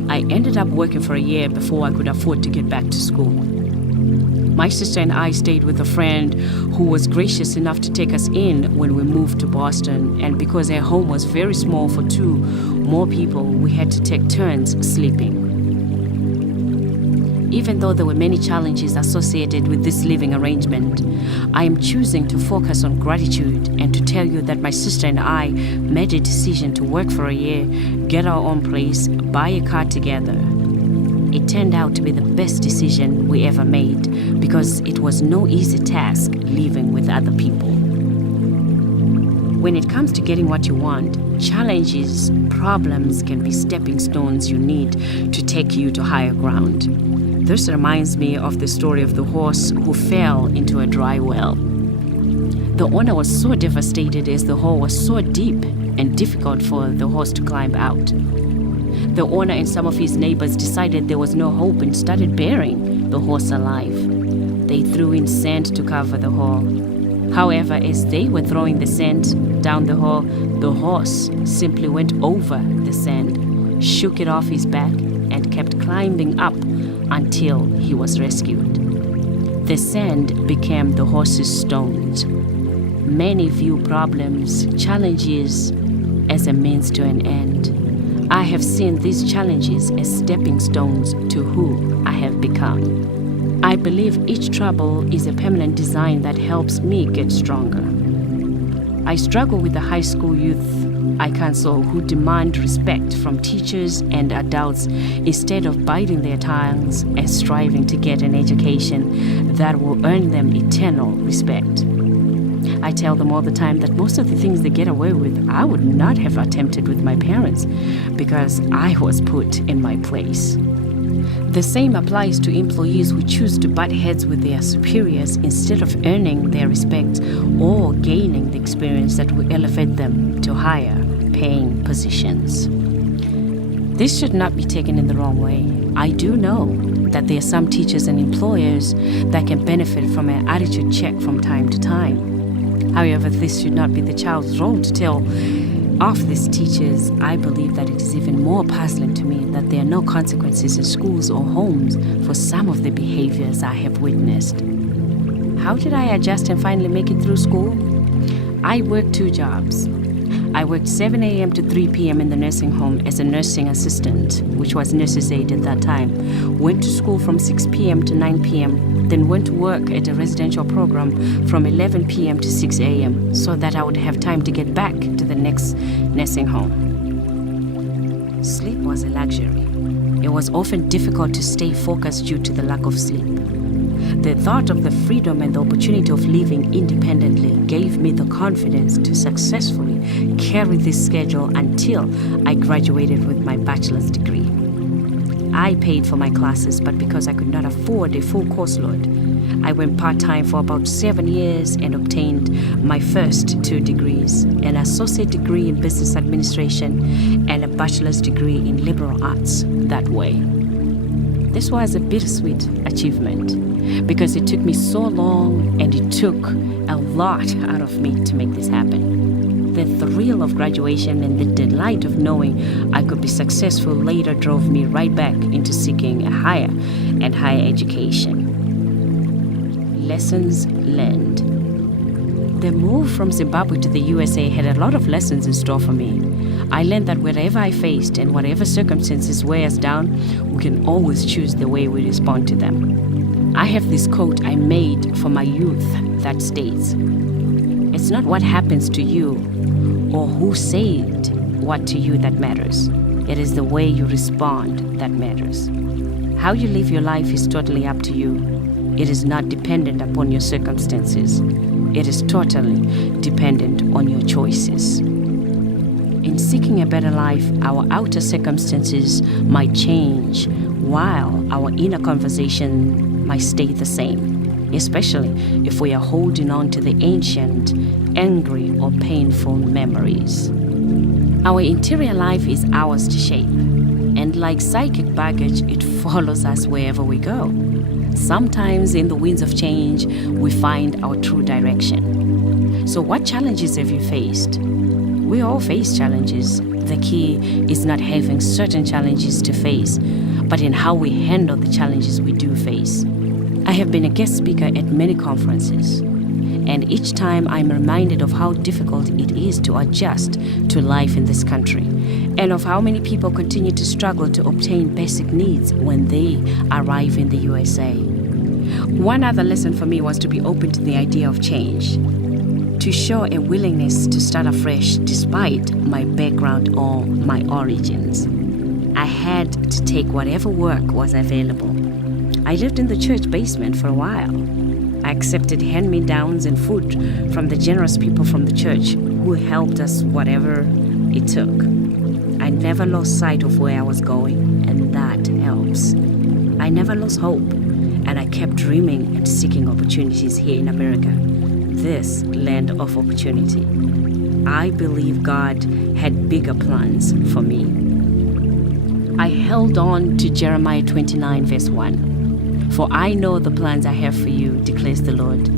I ended up working for a year before I could afford to get back to school. My sister and I stayed with a friend who was gracious enough to take us in when we moved to Boston, and because our home was very small for 2 more people, we had to take turns sleeping. Even though there were many challenges associated with this living arrangement, I am choosing to focus on gratitude and to tell you that my sister and I made a decision to work for a year, get our own place, buy a car together. It turned out to be the best decision we ever made, because it was no easy task living with other people. When it comes to getting what you want, challenges, problems can be stepping stones you need to take you to higher ground. This reminds me of the story of the horse who fell into a dry well. The owner was so devastated as the hole was so deep and difficult for the horse to climb out. The owner and some of his neighbors decided there was no hope and started burying the horse alive. They threw in sand to cover the hole. However, as they were throwing the sand down the hole, the horse simply went over the sand, shook it off his back, and kept climbing up until he was rescued. The sand became the horse's stones. Many view problems, challenges, as a means to an end. I have seen these challenges as stepping stones to who I have become. I believe each trouble is a permanent design that helps me get stronger. I struggle with the high school youth I counsel who demand respect from teachers and adults instead of biting their tongues and striving to get an education that will earn them eternal respect. I tell them all the time that most of the things they get away with, I would not have attempted with my parents because I was put in my place. The same applies to employees who choose to butt heads with their superiors instead of earning their respect or gaining the experience that will elevate them to higher paying positions. This should not be taken in the wrong way. I do know that there are some teachers and employers that can benefit from an attitude check from time to time. However, this should not be the child's role to tell off these teachers. I believe that it is even more puzzling to me that there are no consequences in schools or homes for some of the behaviors I have witnessed. How did I adjust and finally make it through school? I worked 2 jobs. I worked 7 a.m. to 3 p.m. in the nursing home as a nursing assistant, which was nurses' aide at that time. Went to school from 6 p.m. to 9 p.m., then went to work at a residential program from 11 p.m. to 6 a.m. so that I would have time to get back to the next nursing home. Sleep was a luxury. It was often difficult to stay focused due to the lack of sleep. The thought of the freedom and the opportunity of living independently gave me the confidence to successfully carry this schedule until I graduated with my bachelor's degree. I paid for my classes, but because I could not afford a full course load, I went part-time for about 7 years and obtained my first 2 degrees, an associate degree in business administration and a bachelor's degree in liberal arts that way. This was a bittersweet achievement because it took me so long and it took a lot out of me to make this happen. The thrill of graduation and the delight of knowing I could be successful later drove me right back into seeking a higher and higher education. Lessons learned. The move from Zimbabwe to the USA had a lot of lessons in store for me. I learned that wherever I faced and whatever circumstances weigh us down, we can always choose the way we respond to them. I have this quote I made for my youth that states, "It's not what happens to you or who said what to you that matters. It is the way you respond that matters. How you live your life is totally up to you. It is not dependent upon your circumstances. It is totally dependent on your choices." In seeking a better life, our outer circumstances might change while our inner conversation might stay the same, especially if we are holding on to the ancient, angry, or painful memories. Our interior life is ours to shape, and like psychic baggage, it follows us wherever we go. Sometimes in the winds of change, we find our true direction. So what challenges have you faced? We all face challenges. The key is not having certain challenges to face, but in how we handle the challenges we do face. I have been a guest speaker at many conferences, and each time I'm reminded of how difficult it is to adjust to life in this country, and of how many people continue to struggle to obtain basic needs when they arrive in the USA. One other lesson for me was to be open to the idea of change, to show a willingness to start afresh despite my background or my origins. I had to take whatever work was available. I lived in the church basement for a while. I accepted hand-me-downs and food from the generous people from the church who helped us whatever it took. I never lost sight of where I was going, and that helps. I never lost hope, and I kept dreaming and seeking opportunities here in America, this land of opportunity. I believe God had bigger plans for me. I held on to Jeremiah 29 verse 1. For I know the plans I have for you, declares the Lord.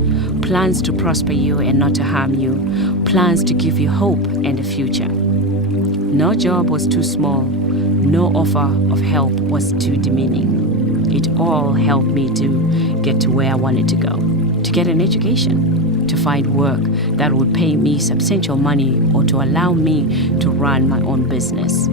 Plans to prosper you and not to harm you. Plans to give you hope and a future. No job was too small. No offer of help was too demeaning. It all helped me to get to where I wanted to go. To get an education. To find work that would pay me substantial money or to allow me to run my own business.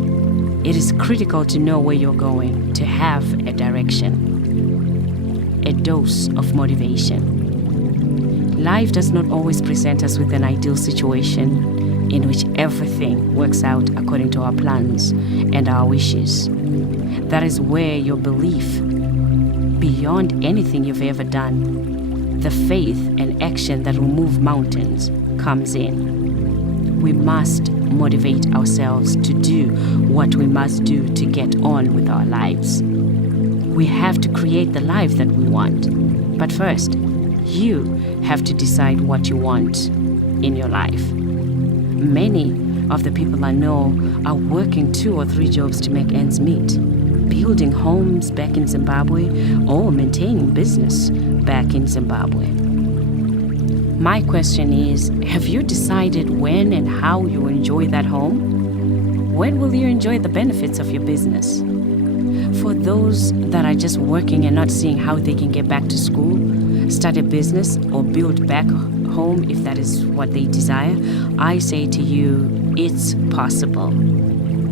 It is critical to know where you're going, to have a direction, a dose of motivation. Life does not always present us with an ideal situation in which everything works out according to our plans and our wishes. That is where your belief, beyond anything you've ever done, the faith and action that will move mountains, comes in. We must motivate ourselves to do what we must do to get on with our lives. We have to create the life that we want. But first, you have to decide what you want in your life. Many of the people I know are working 2 or 3 jobs to make ends meet, building homes back in Zimbabwe or maintaining business back in Zimbabwe. My question is, have you decided when and how you will enjoy that home? When will you enjoy the benefits of your business? For those that are just working and not seeing how they can get back to school, start a business, or build back home if that is what they desire, I say to you, it's possible.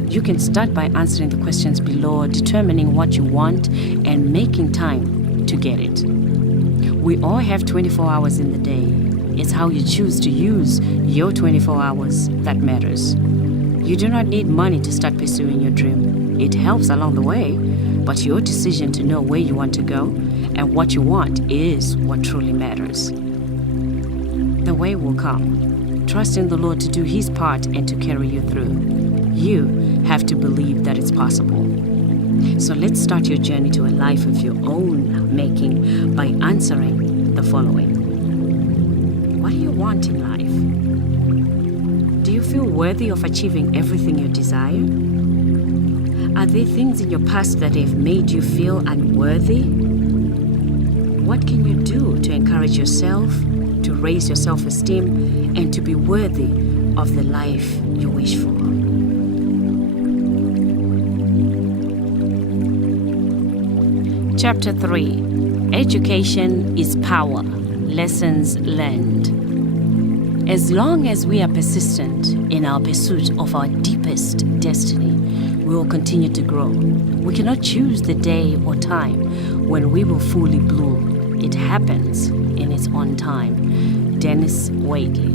You can start by answering the questions below, determining what you want, and making time to get it. We all have 24 hours in the day. It's how you choose to use your 24 hours that matters. You do not need money to start pursuing your dream. It helps along the way, but your decision to know where you want to go and what you want is what truly matters. The way will come. Trust in the Lord to do His part and to carry you through. You have to believe that it's possible. So let's start your journey to a life of your own making by answering the following. What do you want in life? Do you feel worthy of achieving everything you desire? Are there things in your past that have made you feel unworthy? What can you do to encourage yourself, to raise your self-esteem, and to be worthy of the life you wish for? Chapter 3. Education is power. Lessons learned. As long as we are persistent in our pursuit of our deepest destiny, we will continue to grow. We cannot choose the day or time when we will fully bloom. It happens in its own time. Dennis Waitley.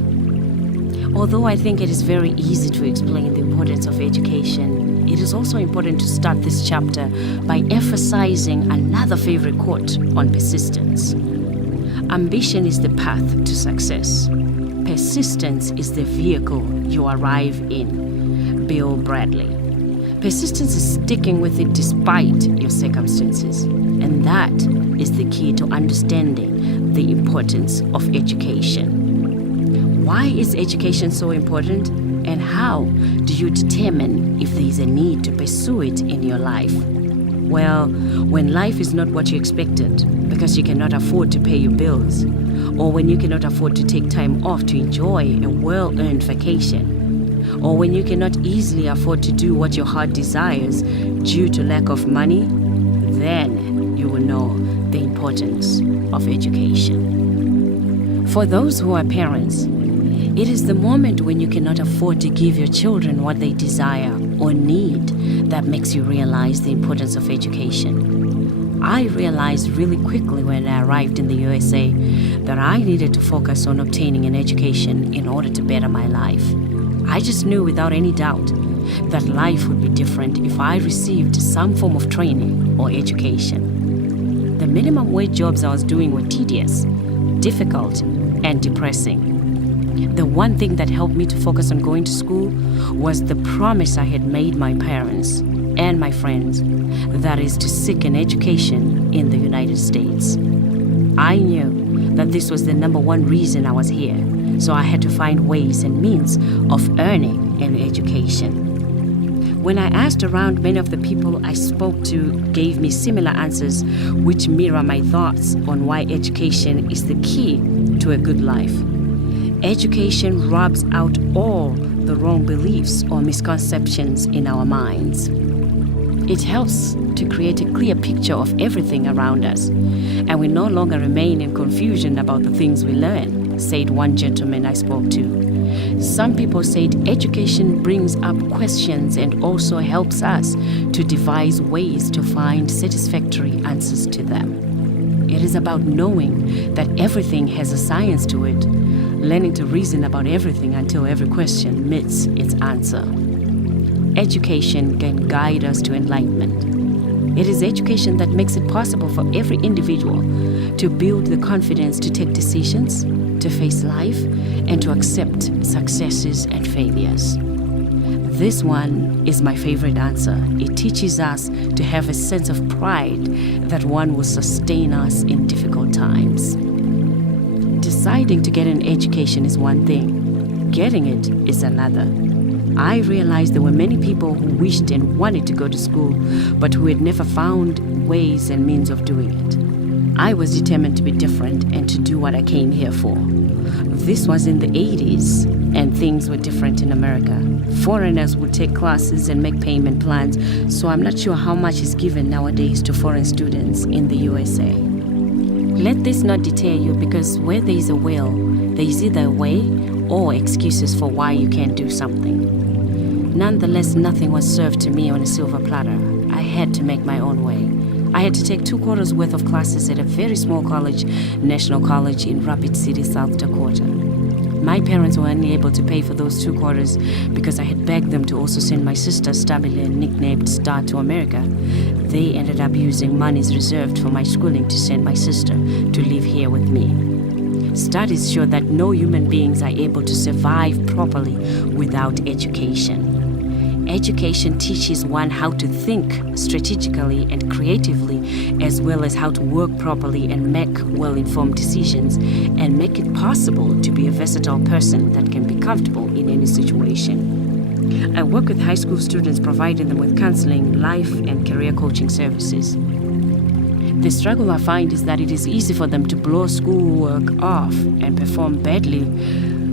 Although I think it is very easy to explain the importance of education, it is also important to start this chapter by emphasizing another favorite quote on persistence. Ambition is the path to success. Persistence is the vehicle you arrive in. Bill Bradley. Persistence is sticking with it despite your circumstances. And that is the key to understanding the importance of education. Why is education so important? And how do you determine if there is a need to pursue it in your life? Well, when life is not what you expected because you cannot afford to pay your bills, or when you cannot afford to take time off to enjoy a well-earned vacation, or when you cannot easily afford to do what your heart desires due to lack of money, then you will know the importance of education. For those who are parents, it is the moment when you cannot afford to give your children what they desire or need that makes you realize the importance of education. I realized really quickly when I arrived in the USA that I needed to focus on obtaining an education in order to better my life. I just knew without any doubt that life would be different if I received some form of training or education. The minimum wage jobs I was doing were tedious, difficult, and depressing. The one thing that helped me to focus on going to school was the promise I had made my parents and my friends, that is to seek an education in the United States. I knew that this was the number one reason I was here, so I had to find ways and means of earning an education. When I asked around, many of the people I spoke to gave me similar answers which mirror my thoughts on why education is the key to a good life. Education rubs out all the wrong beliefs or misconceptions in our minds. It helps to create a clear picture of everything around us, and we no longer remain in confusion about the things we learn, said one gentleman I spoke to. Some people said education brings up questions and also helps us to devise ways to find satisfactory answers to them. It is about knowing that everything has a science to it, learning to reason about everything until every question meets its answer. Education can guide us to enlightenment. It is education that makes it possible for every individual to build the confidence to take decisions, to face life, and to accept successes and failures. This one is my favorite answer. It teaches us to have a sense of pride that one will sustain us in difficult times. Deciding to get an education is one thing. Getting it is another. I realized there were many people who wished and wanted to go to school, but who had never found ways and means of doing it. I was determined to be different and to do what I came here for. This was in the 80s, and things were different in America. Foreigners would take classes and make payment plans, so I'm not sure how much is given nowadays to foreign students in the USA. Let this not deter you, because where there is a will, there is either a way or excuses for why you can't do something. Nonetheless, nothing was served to me on a silver platter. I had to make my own way. I had to take 2 quarters worth of classes at a very small college, National College in Rapid City, South Dakota. My parents were only able to pay for those 2 quarters because I had begged them to also send my sister, Stabile, nicknamed Star, to America. They ended up using monies reserved for my schooling to send my sister to live here with me. Studies show that no human beings are able to survive properly without education. Education teaches one how to think strategically and creatively, as well as how to work properly and make well-informed decisions, and make it possible to be a versatile person that can be comfortable in any situation. I work with high school students, providing them with counseling, life, and career coaching services. The struggle I find is that it is easy for them to blow schoolwork off and perform badly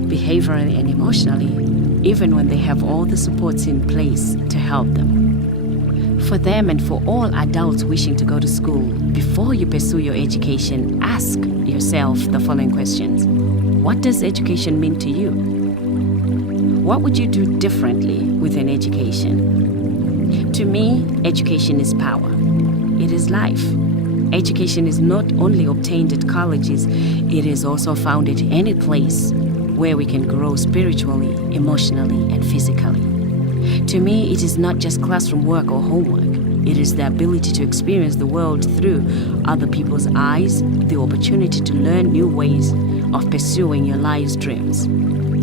behaviorally and emotionally, even when they have all the supports in place to help them. For them and for all adults wishing to go to school, before you pursue your education, ask yourself the following questions. What does education mean to you? What would you do differently with an education? To me, education is power. It is life. Education is not only obtained at colleges, it is also found at any place where we can grow spiritually, emotionally, and physically. To me, it is not just classroom work or homework. It is the ability to experience the world through other people's eyes, the opportunity to learn new ways of pursuing your life's dreams,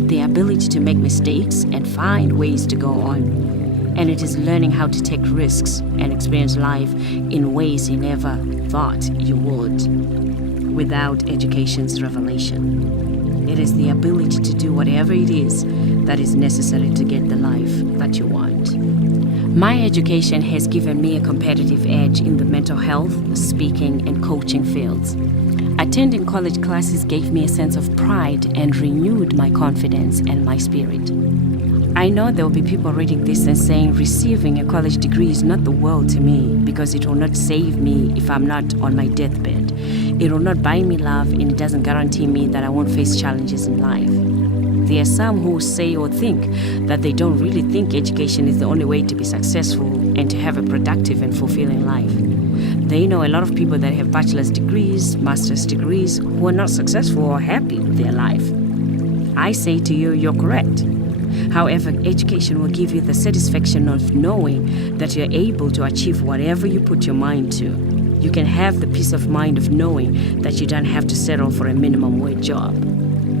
the ability to make mistakes and find ways to go on. And it is learning how to take risks and experience life in ways you never thought you would without education's revelation. It is the ability to do whatever it is that is necessary to get the life that you want. My education has given me a competitive edge in the mental health, speaking, and coaching fields. Attending college classes gave me a sense of pride and renewed my confidence and my spirit. I know there will be people reading this and saying receiving a college degree is not the world to me because it will not save me if I'm not on my deathbed. It will not buy me love, and it doesn't guarantee me that I won't face challenges in life. There are some who say or think that they don't really think education is the only way to be successful and to have a productive and fulfilling life. They know a lot of people that have bachelor's degrees, master's degrees, who are not successful or happy with their life. I say to you, you're correct. However, education will give you the satisfaction of knowing that you're able to achieve whatever you put your mind to. You can have the peace of mind of knowing that you don't have to settle for a minimum wage job.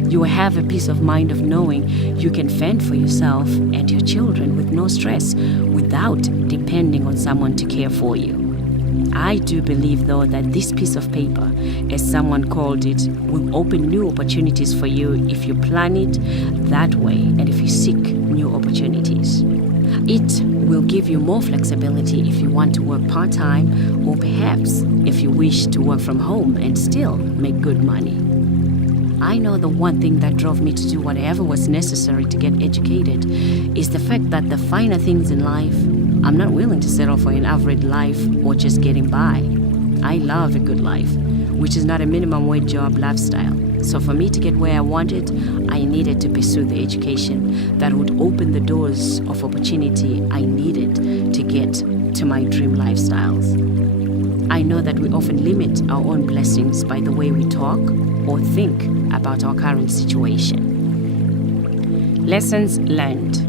You will have a peace of mind of knowing you can fend for yourself and your children with no stress without depending on someone to care for you. I do believe, though, that this piece of paper, as someone called it, will open new opportunities for you if you plan it that way and if you seek new opportunities. It will give you more flexibility if you want to work part-time or perhaps if you wish to work from home and still make good money. I know the one thing that drove me to do whatever was necessary to get educated is the fact that the finer things in life, I'm not willing to settle for an average life or just getting by. I love a good life, which is not a minimum wage job lifestyle. So for me to get where I wanted, I needed to pursue the education that would open the doors of opportunity I needed to get to my dream lifestyles. I know that we often limit our own blessings by the way we talk or think about our current situation. Lessons learned.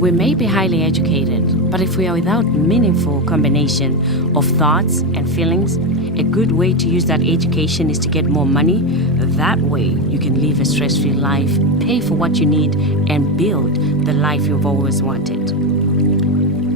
We may be highly educated, but if we are without meaningful combination of thoughts and feelings, a good way to use that education is to get more money. That way, you can live a stress-free life, pay for what you need, and build the life you've always wanted.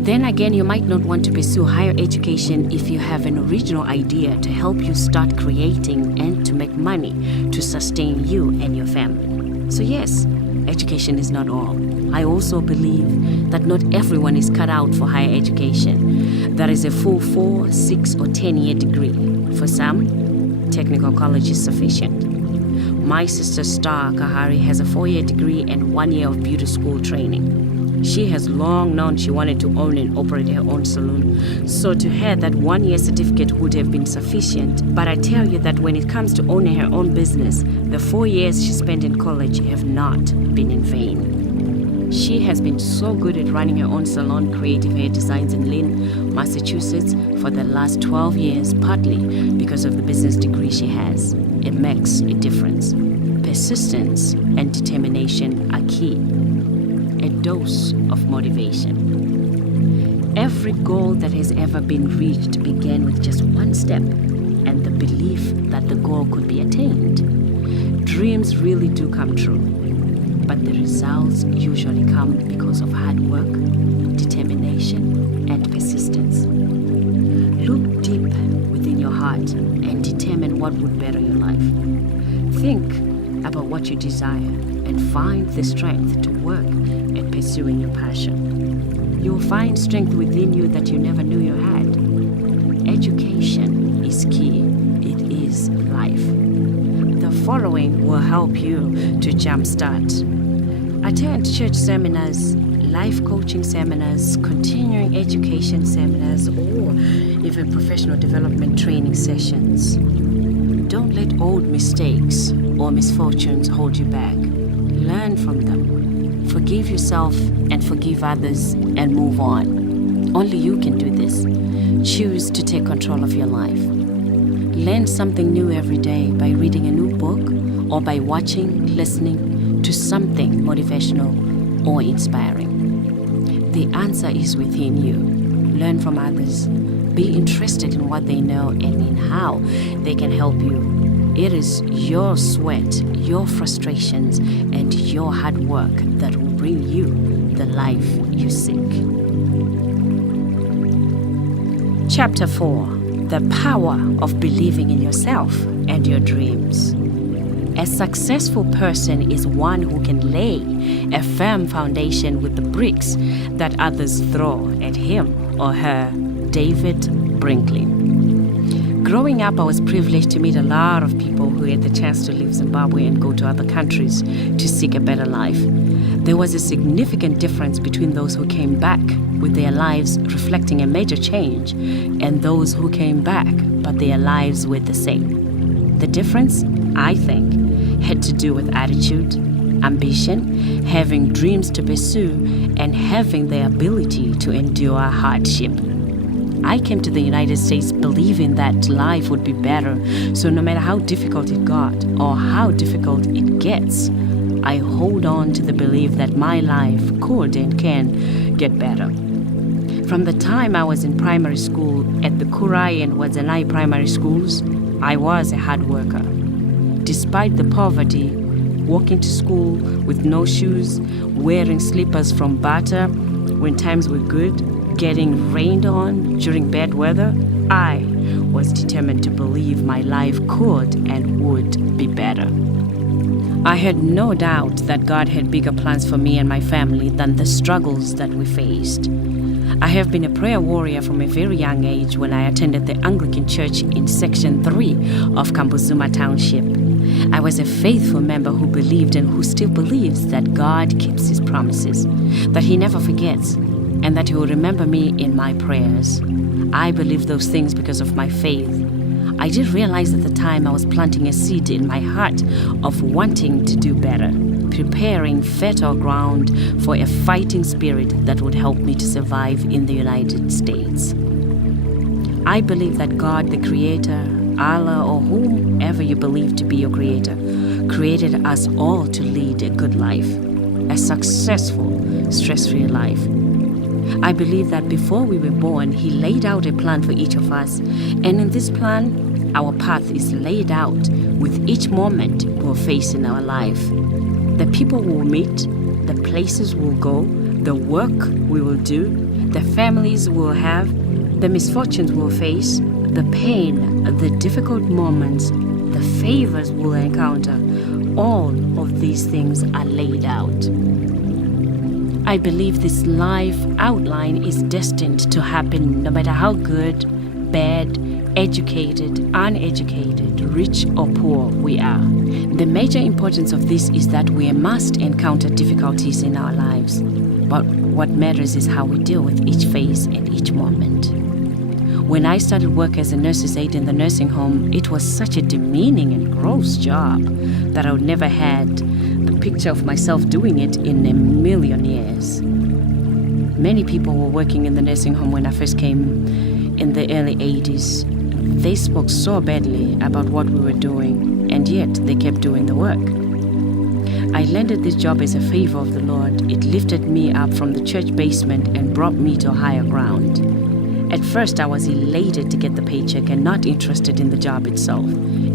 Then again, you might not want to pursue higher education if you have an original idea to help you start creating and to make money to sustain you and your family. So yes, education is not all. I also believe that not everyone is cut out for higher education. That is a full 4, 6, or 10-year degree. For some, technical college is sufficient. My sister Star Kahari has a 4-year degree and 1 year of beauty school training. She has long known she wanted to own and operate her own salon, so to her that 1-year certificate would have been sufficient. But I tell you that when it comes to owning her own business, the 4 years she spent in college have not been in vain. She has been so good at running her own salon, Creative Hair Designs in Lynn, Massachusetts, for the last 12 years, partly because of the business degree she has. It makes a difference. Persistence and determination are key. A dose of motivation. Every goal that has ever been reached began with just one step and the belief that the goal could be attained. Dreams really do come true, but the results usually come because of hard work, determination, and persistence. Look deep within your heart and determine what would better your life. Think about what you desire and find the strength to work at pursuing your passion. You'll find strength within you that you never knew you had. Education is key. It is life. The following will help you to jumpstart. Attend church seminars, life coaching seminars, continuing education seminars, or even professional development training sessions. Don't let old mistakes or misfortunes hold you back. Learn from them. Forgive yourself and forgive others and move on. Only you can do this. Choose to take control of your life. Learn something new every day by reading a new book or by watching, listening to something motivational or inspiring. The answer is within you. Learn from others. Be interested in what they know and in how they can help you. It is your sweat, your frustrations, and your hard work that will bring you the life you seek. Chapter 4. The power of believing in yourself and your dreams. A successful person is one who can lay a firm foundation with the bricks that others throw at him or her. David Brinkley. Growing up, I was privileged to meet a lot of people who had the chance to leave Zimbabwe and go to other countries to seek a better life. There was a significant difference between those who came back with their lives reflecting a major change and those who came back but their lives were the same. The difference, I think, had to do with attitude, ambition, having dreams to pursue, and having the ability to endure hardship. I came to the United States believing that life would be better, so no matter how difficult it got or how difficult it gets, I hold on to the belief that my life could and can get better. From the time I was in primary school at the Kurai and Wazanai primary schools, I was a hard worker. Despite the poverty, walking to school with no shoes, wearing slippers from Bata when times were good, getting rained on during bad weather, I was determined to believe my life could and would be better. I had no doubt that God had bigger plans for me and my family than the struggles that we faced. I have been a prayer warrior from a very young age when I attended the Anglican Church in Section 3 of Kambuzuma Township. I was a faithful member who believed and who still believes that God keeps his promises, that he never forgets, and that he will remember me in my prayers. I believe those things because of my faith. I did realize at the time I was planting a seed in my heart of wanting to do better, preparing fertile ground for a fighting spirit that would help me to survive in the United States. I believe that God, the Creator, Allah, or whomever you believe to be your Creator, created us all to lead a good life, a successful, stress-free life. I believe that before we were born, he laid out a plan for each of us, and in this plan, our path is laid out with each moment we'll face in our life. The people we'll meet, the places we'll go, the work we will do, the families we'll have, the misfortunes we'll face, the pain, the difficult moments, the favors we'll encounter, all of these things are laid out. I believe this life outline is destined to happen no matter how good, bad, educated, uneducated, rich or poor we are. The major importance of this is that we must encounter difficulties in our lives, but what matters is how we deal with each phase and each moment. When I started work as a nurse's aide in the nursing home, it was such a demeaning and gross job that I would never had the picture of myself doing it in a million years. Many people were working in the nursing home when I first came in the early 80s. They spoke so badly about what we were doing, and yet they kept doing the work. I landed this job as a favor of the Lord. It lifted me up from the church basement and brought me to higher ground. At first, I was elated to get the paycheck and not interested in the job itself.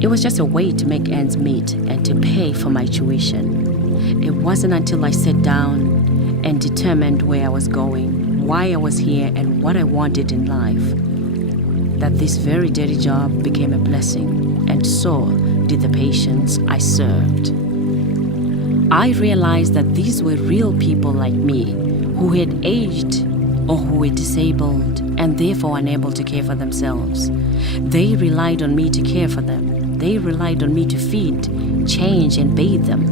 It was just a way to make ends meet and to pay for my tuition. It wasn't until I sat down and determined where I was going, why I was here, and what I wanted in life, that this very dirty job became a blessing, and so did the patients I served. I realized that these were real people like me who had aged or who were disabled and therefore unable to care for themselves. They relied on me to care for them. They relied on me to feed, change, and bathe them,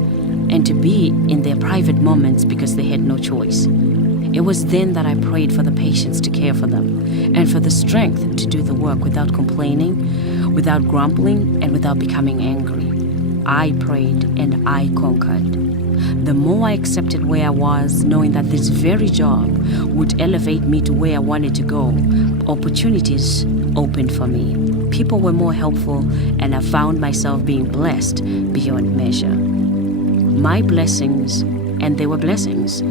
and to be in their private moments because they had no choice. It was then that I prayed for the patients to care for them and for the strength to do the work without complaining, without grumbling, and without becoming angry. I prayed and I conquered. The more I accepted where I was, knowing that this very job would elevate me to where I wanted to go, opportunities opened for me. People were more helpful, and I found myself being blessed beyond measure. My blessings, and they were blessings,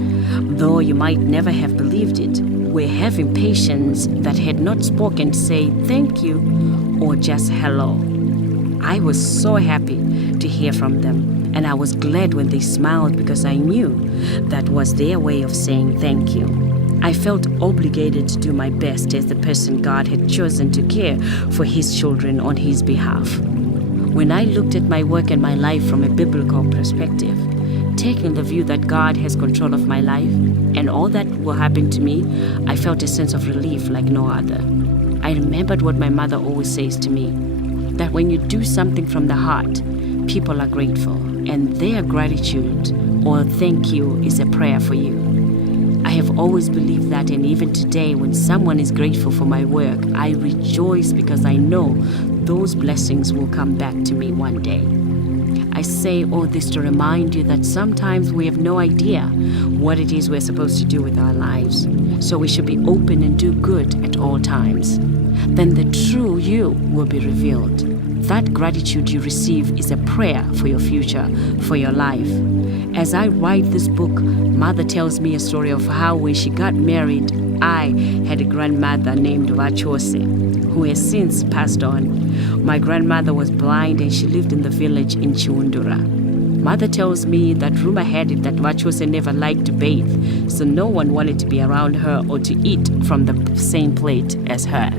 though you might never have believed it, were having patients that had not spoken say thank you or just hello. I was so happy to hear from them, and I was glad when they smiled because I knew that was their way of saying thank you. I felt obligated to do my best as the person God had chosen to care for his children on his behalf. When I looked at my work and my life from a biblical perspective, taking the view that God has control of my life and all that will happen to me, I felt a sense of relief like no other. I remembered what my mother always says to me, that when you do something from the heart, people are grateful, and their gratitude or thank you is a prayer for you. I have always believed that, and even today when someone is grateful for my work, I rejoice because I know those blessings will come back to me one day. I say all this to remind you that sometimes we have no idea what it is we're supposed to do with our lives, so we should be open and do good at all times. Then the true you will be revealed. that gratitude you receive is a prayer for your future, for your life. As I write this book, Mother tells me a story of how when she got married, I had a grandmother named Vachose, who has since passed on. My grandmother was blind and she lived in the village in Chiundura. Mother tells me that rumor had it that Vachose never liked to bathe, so no one wanted to be around her or to eat from the same plate as her.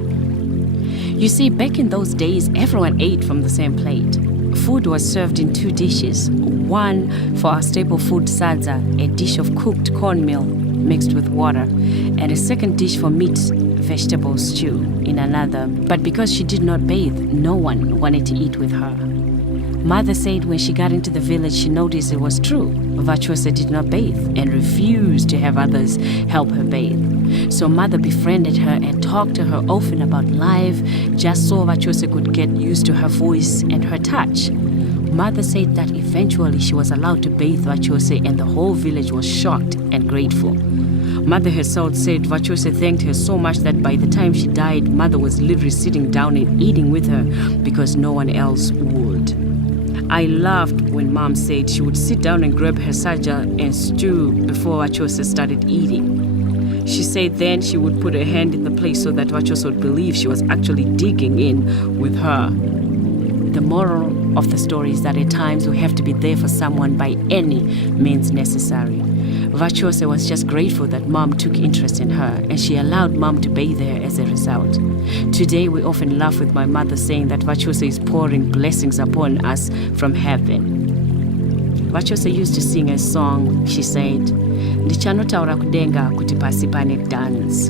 You see, back in those days, everyone ate from the same plate. Food was served in 2 dishes, one for our staple food sadza, a dish of cooked cornmeal mixed with water, and a second dish for meat vegetable stew in another. But because she did not bathe, no one wanted to eat with her. Mother said when she got into the village, she noticed it was true. Vachose did not bathe and refused to have others help her bathe. So Mother befriended her and talked to her often about life, just so Vachose could get used to her voice and her touch. Mother said that eventually she was allowed to bathe Vachose and the whole village was shocked and grateful. Mother herself said Vachose thanked her so much that by the time she died, Mother was literally sitting down and eating with her because no one else would. I laughed when Mom said she would sit down and grab her saja and stew before Vachose started eating. She said then she would put her hand in the place so that Vachose would believe she was actually digging in with her. The moral of the story is that at times we have to be there for someone by any means necessary. Vachose was just grateful that Mom took interest in her and she allowed Mom to bathe her as a result. Today we often laugh with my mother saying that Vachose is pouring blessings upon us from heaven. Vachose used to sing a song. She said, "Ndichanotaura kudenga kuti pasi pane dance,"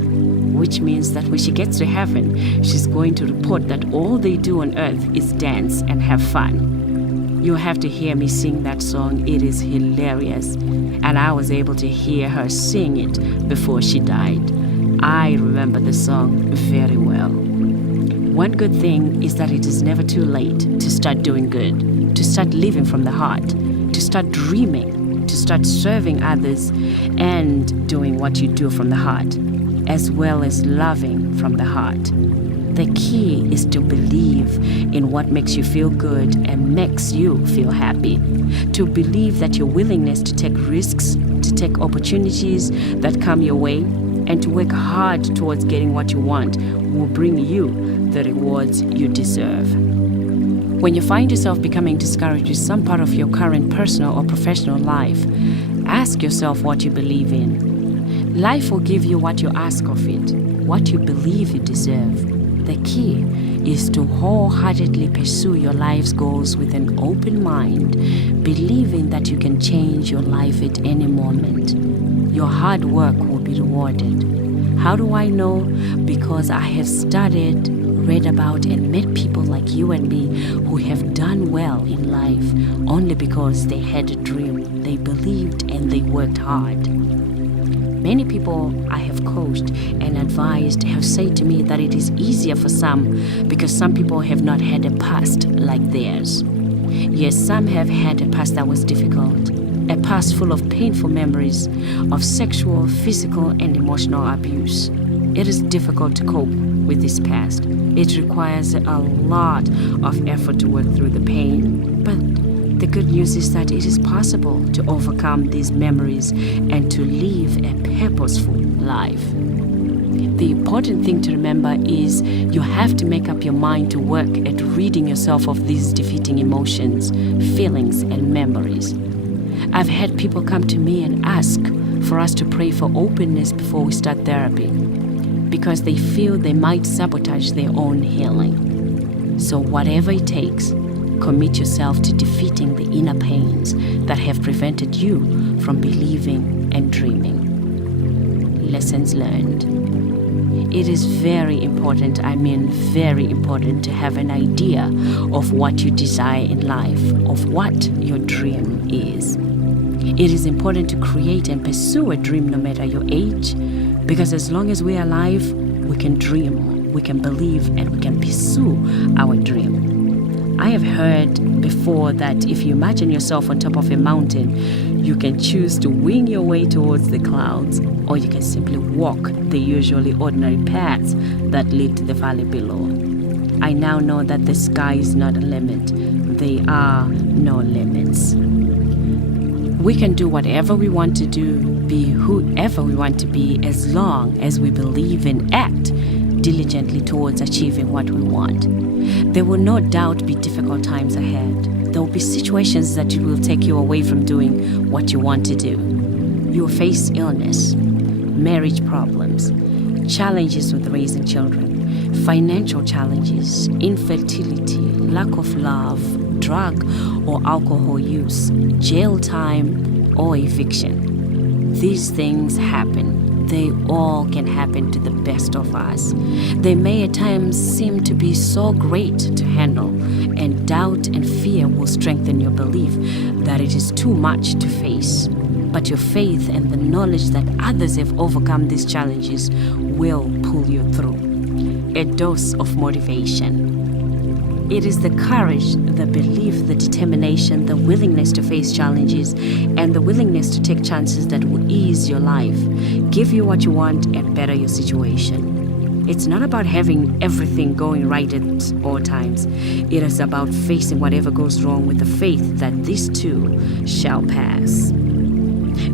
which means that when she gets to heaven, she's going to report that all they do on earth is dance and have fun. You have to hear me sing that song. It is hilarious. And I was able to hear her sing it before she died. I remember the song very well. One good thing is that it is never too late to start doing good, to start living from the heart, to start dreaming, to start serving others, and doing what you do from the heart, as well as loving from the heart. The key is to believe in what makes you feel good and makes you feel happy. To believe that your willingness to take risks, to take opportunities that come your way, and to work hard towards getting what you want will bring you the rewards you deserve. When you find yourself becoming discouraged with some part of your current personal or professional life, ask yourself what you believe in. Life will give you what you ask of it, what you believe you deserve. The key is to wholeheartedly pursue your life's goals with an open mind, believing that you can change your life at any moment. Your hard work will be rewarded. How do I know? Because I have studied, read about, and met people like you and me who have done well in life only because they had a dream, they believed, and they worked hard. Many people I have coached and advised have said to me that it is easier for some because some people have not had a past like theirs. Yes, some have had a past that was difficult, a past full of painful memories of sexual, physical, and emotional abuse. It is difficult to cope with this past. It requires a lot of effort to work through the pain, but the good news is that it is possible to overcome these memories and to live a purposeful life. The important thing to remember is you have to make up your mind to work at ridding yourself of these defeating emotions, feelings, and memories. I've had people come to me and ask for us to pray for openness before we start therapy because they feel they might sabotage their own healing. So whatever it takes, commit yourself to defeating the inner pains that have prevented you from believing and dreaming. Lessons learned. It is very important, very important to have an idea of what you desire in life, of what your dream is. It is important to create and pursue a dream no matter your age, because as long as we are alive, we can dream, we can believe, and we can pursue our dream. I have heard before that if you imagine yourself on top of a mountain, you can choose to wing your way towards the clouds, or you can simply walk the usually ordinary paths that lead to the valley below. I now know that the sky is not a limit. There are no limits. We can do whatever we want to do, be whoever we want to be, as long as we believe and act diligently towards achieving what we want. There will no doubt be difficult times ahead. There will be situations that will take you away from doing what you want to do. You will face illness, marriage problems, challenges with raising children, financial challenges, infertility, lack of love, drug or alcohol use, jail time, or eviction. These things happen. They all can happen to the best of us. They may at times seem to be so great to handle, and doubt and fear will strengthen your belief that it is too much to face. But your faith and the knowledge that others have overcome these challenges will pull you through. A dose of motivation. It is the courage, the belief, the determination, the willingness to face challenges, and the willingness to take chances that will ease your life, give you what you want, and better your situation. It's not about having everything going right at all times. It is about facing whatever goes wrong with the faith that this too shall pass.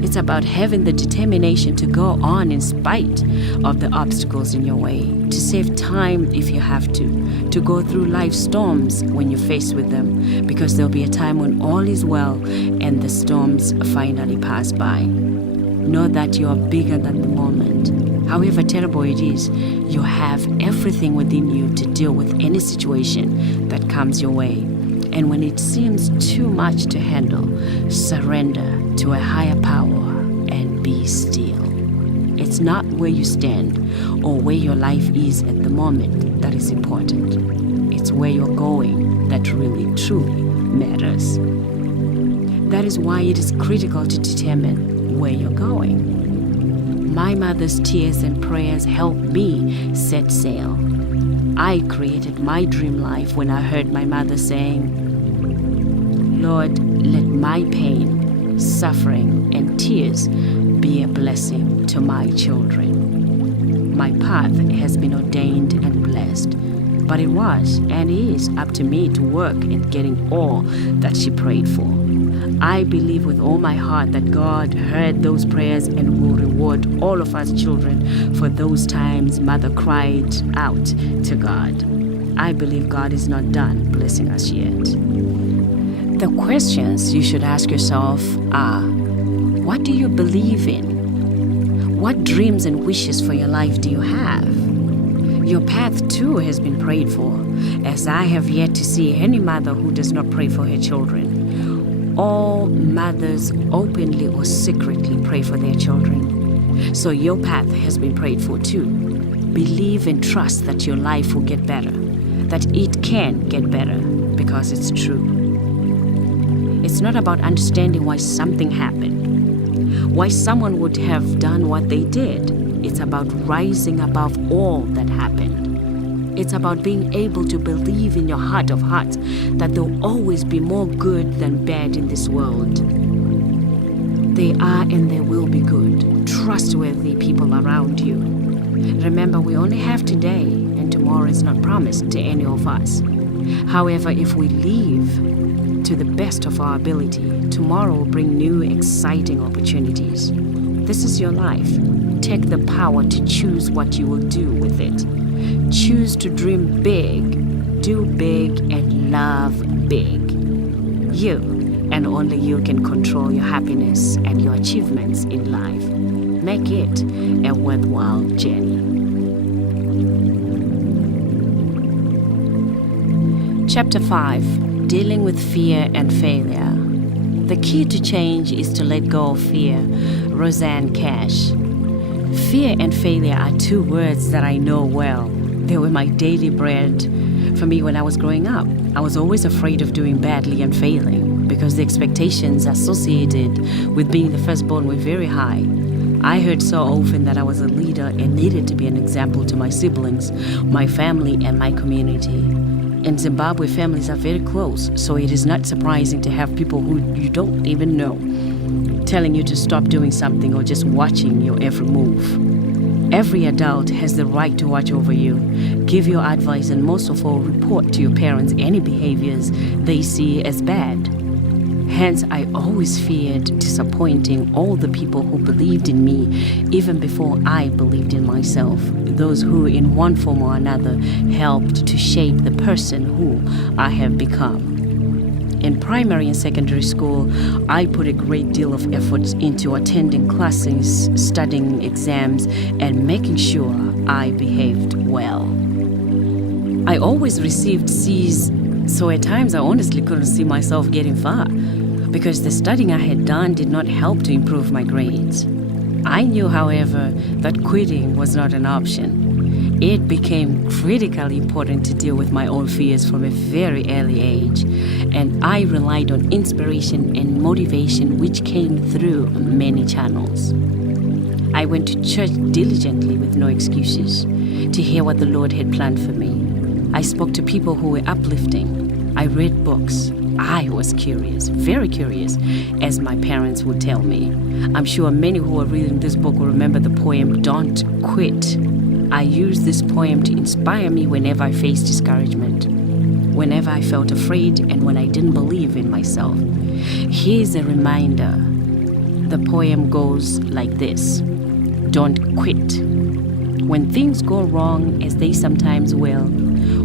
It's about having the determination to go on in spite of the obstacles in your way, to save time if you have to go through life's storms when you're faced with them, because there'll be a time when all is well and the storms finally pass by. Know that you are bigger than the moment. However terrible it is, you have everything within you to deal with any situation that comes your way. And when it seems too much to handle, surrender to a higher power and be still. It's not where you stand or where your life is at the moment that is important. It's where you're going that really, truly matters. That is why it is critical to determine where you're going. My mother's tears and prayers helped me set sail. I created my dream life when I heard my mother saying, "Lord, let my pain, suffering, and tears be a blessing to my children." My path has been ordained and blessed, but it was and is up to me to work at getting all that she prayed for. I believe with all my heart that God heard those prayers and will reward all of us children for those times Mother cried out to God. I believe God is not done blessing us yet. The questions you should ask yourself are, what do you believe in? What dreams and wishes for your life do you have? Your path too has been prayed for, as I have yet to see any mother who does not pray for her children. All mothers openly or secretly pray for their children. So your path has been prayed for too. Believe and trust that your life will get better, that it can get better, because it's true. It's not about understanding why something happened, why someone would have done what they did. It's about rising above all that happened. It's about being able to believe in your heart of hearts that there will always be more good than bad in this world. There are and there will be good, trustworthy people around you. Remember, we only have today, and tomorrow is not promised to any of us. However, if we live to the best of our ability, tomorrow will bring new, exciting opportunities. This is your life. Take the power to choose what you will do with it. Choose to dream big, do big, and love big. You, and only you, can control your happiness and your achievements in life. Make it a worthwhile journey. Chapter 5. Dealing with Fear and Failure. The key to change is to let go of fear. Roseanne Cash. Fear and failure are two words that I know well. They were my daily bread for me when I was growing up. I was always afraid of doing badly and failing because the expectations associated with being the firstborn were very high. I heard so often that I was a leader and needed to be an example to my siblings, my family, and my community. In Zimbabwe, families are very close, so it is not surprising to have people who you don't even know telling you to stop doing something or just watching your every move. Every adult has the right to watch over you, give you advice, and most of all, report to your parents any behaviors they see as bad. Hence, I always feared disappointing all the people who believed in me even before I believed in myself, those who in one form or another helped to shape the person who I have become. In primary and secondary school, I put a great deal of effort into attending classes, studying exams, and making sure I behaved well. I always received C's, so at times I honestly couldn't see myself getting far, because the studying I had done did not help to improve my grades. I knew, however, that quitting was not an option. It became critically important to deal with my own fears from a very early age, and I relied on inspiration and motivation which came through many channels. I went to church diligently with no excuses to hear what the Lord had planned for me. I spoke to people who were uplifting. I read books. I was curious, very curious, as my parents would tell me. I'm sure many who are reading this book will remember the poem Don't Quit. I used this poem to inspire me whenever I faced discouragement, whenever I felt afraid, and when I didn't believe in myself. Here's a reminder. The poem goes like this: don't quit. When things go wrong, as they sometimes will,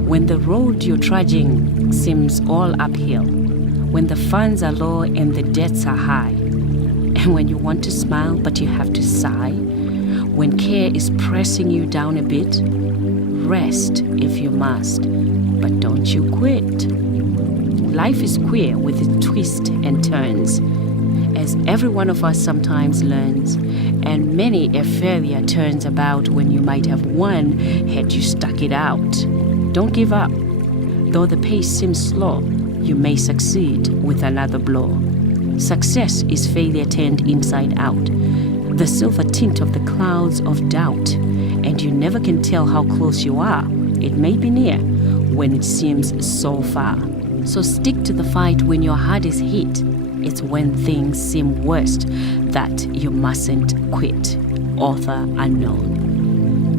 when the road you're trudging seems all uphill, when the funds are low and the debts are high, and when you want to smile but you have to sigh, when care is pressing you down a bit, rest if you must, but don't you quit. Life is queer with its twists and turns, as every one of us sometimes learns, and many a failure turns about when you might have won had you stuck it out. Don't give up. Though the pace seems slow, you may succeed with another blow. Success is failure turned inside out, the silver tint of the clouds of doubt, and you never can tell how close you are. It may be near when it seems so far. So stick to the fight when your heart is hit. It's when things seem worst that you mustn't quit. Author unknown.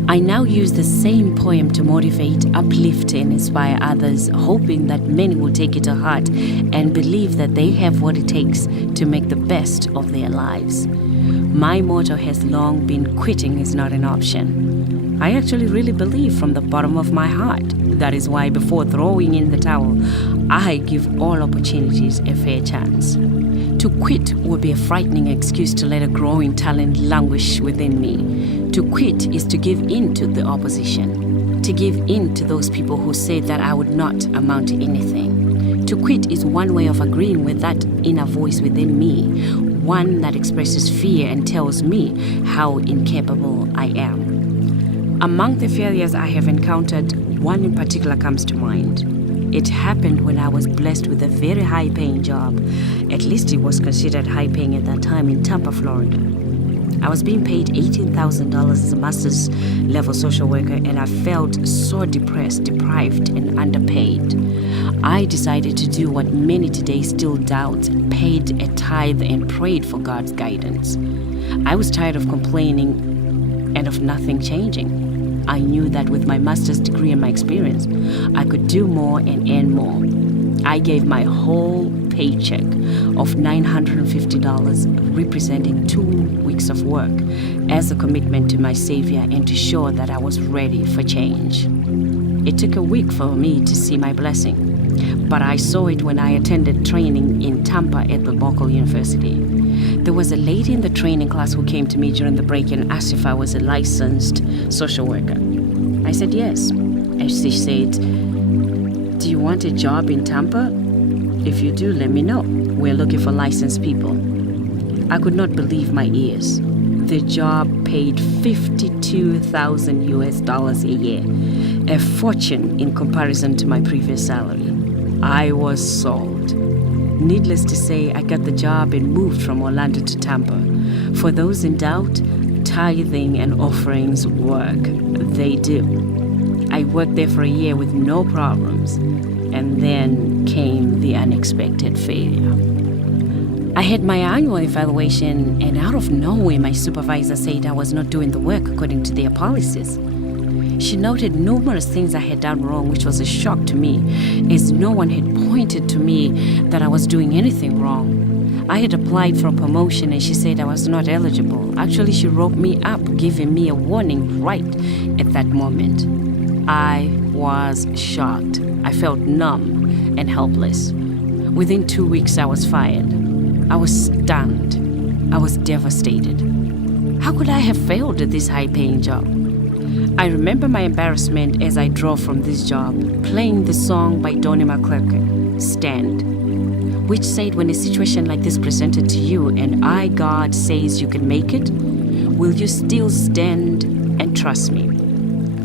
I now use the same poem to motivate, uplift, and inspire others, hoping that many will take it to heart and believe that they have what it takes to make the best of their lives. My motto has long been quitting is not an option. I actually really believe from the bottom of my heart. That is why before throwing in the towel, I give all opportunities a fair chance. To quit would be a frightening excuse to let a growing talent languish within me. To quit is to give in to the opposition, to give in to those people who said that I would not amount to anything. To quit is one way of agreeing with that inner voice within me, one that expresses fear and tells me how incapable I am. Among the failures I have encountered, one in particular comes to mind. It happened when I was blessed with a very high-paying job. At least it was considered high-paying at that time in Tampa, Florida. I was being paid $18,000 as a master's level social worker, and I felt so depressed, deprived, and underpaid. I decided to do what many today still doubt, paid a tithe and prayed for God's guidance. I was tired of complaining and of nothing changing. I knew that with my master's degree and my experience, I could do more and earn more. I gave my whole paycheck of $950, representing 2 weeks of work, as a commitment to my Savior and to show that I was ready for change. It took a week for me to see my blessing, but I saw it when I attended training in Tampa at the local university. There was a lady in the training class who came to me during the break and asked if I was a licensed social worker. I said yes. And she said, "Do you want a job in Tampa? If you do, let me know. We're looking for licensed people." I could not believe my ears. The job paid $52,000 a year, a fortune in comparison to my previous salary. I was sold. Needless to say, I got the job and moved from Orlando to Tampa. For those in doubt, tithing and offerings work. They do. I worked there for a year with no problems, and then came the unexpected failure. I had my annual evaluation, and out of nowhere, my supervisor said I was not doing the work according to their policies. She noted numerous things I had done wrong, which was a shock to me, as no one had pointed to me that I was doing anything wrong. I had applied for a promotion and she said I was not eligible. Actually, she wrote me up, giving me a warning right at that moment. I was shocked. I felt numb and helpless. Within 2 weeks, I was fired. I was stunned. I was devastated. How could I have failed at this high-paying job? I remember my embarrassment as I drove from this job, playing the song by Donnie McClurkin, Stand, which said, when a situation like this presented to you and I, God, says you can make it, will you still stand and trust me?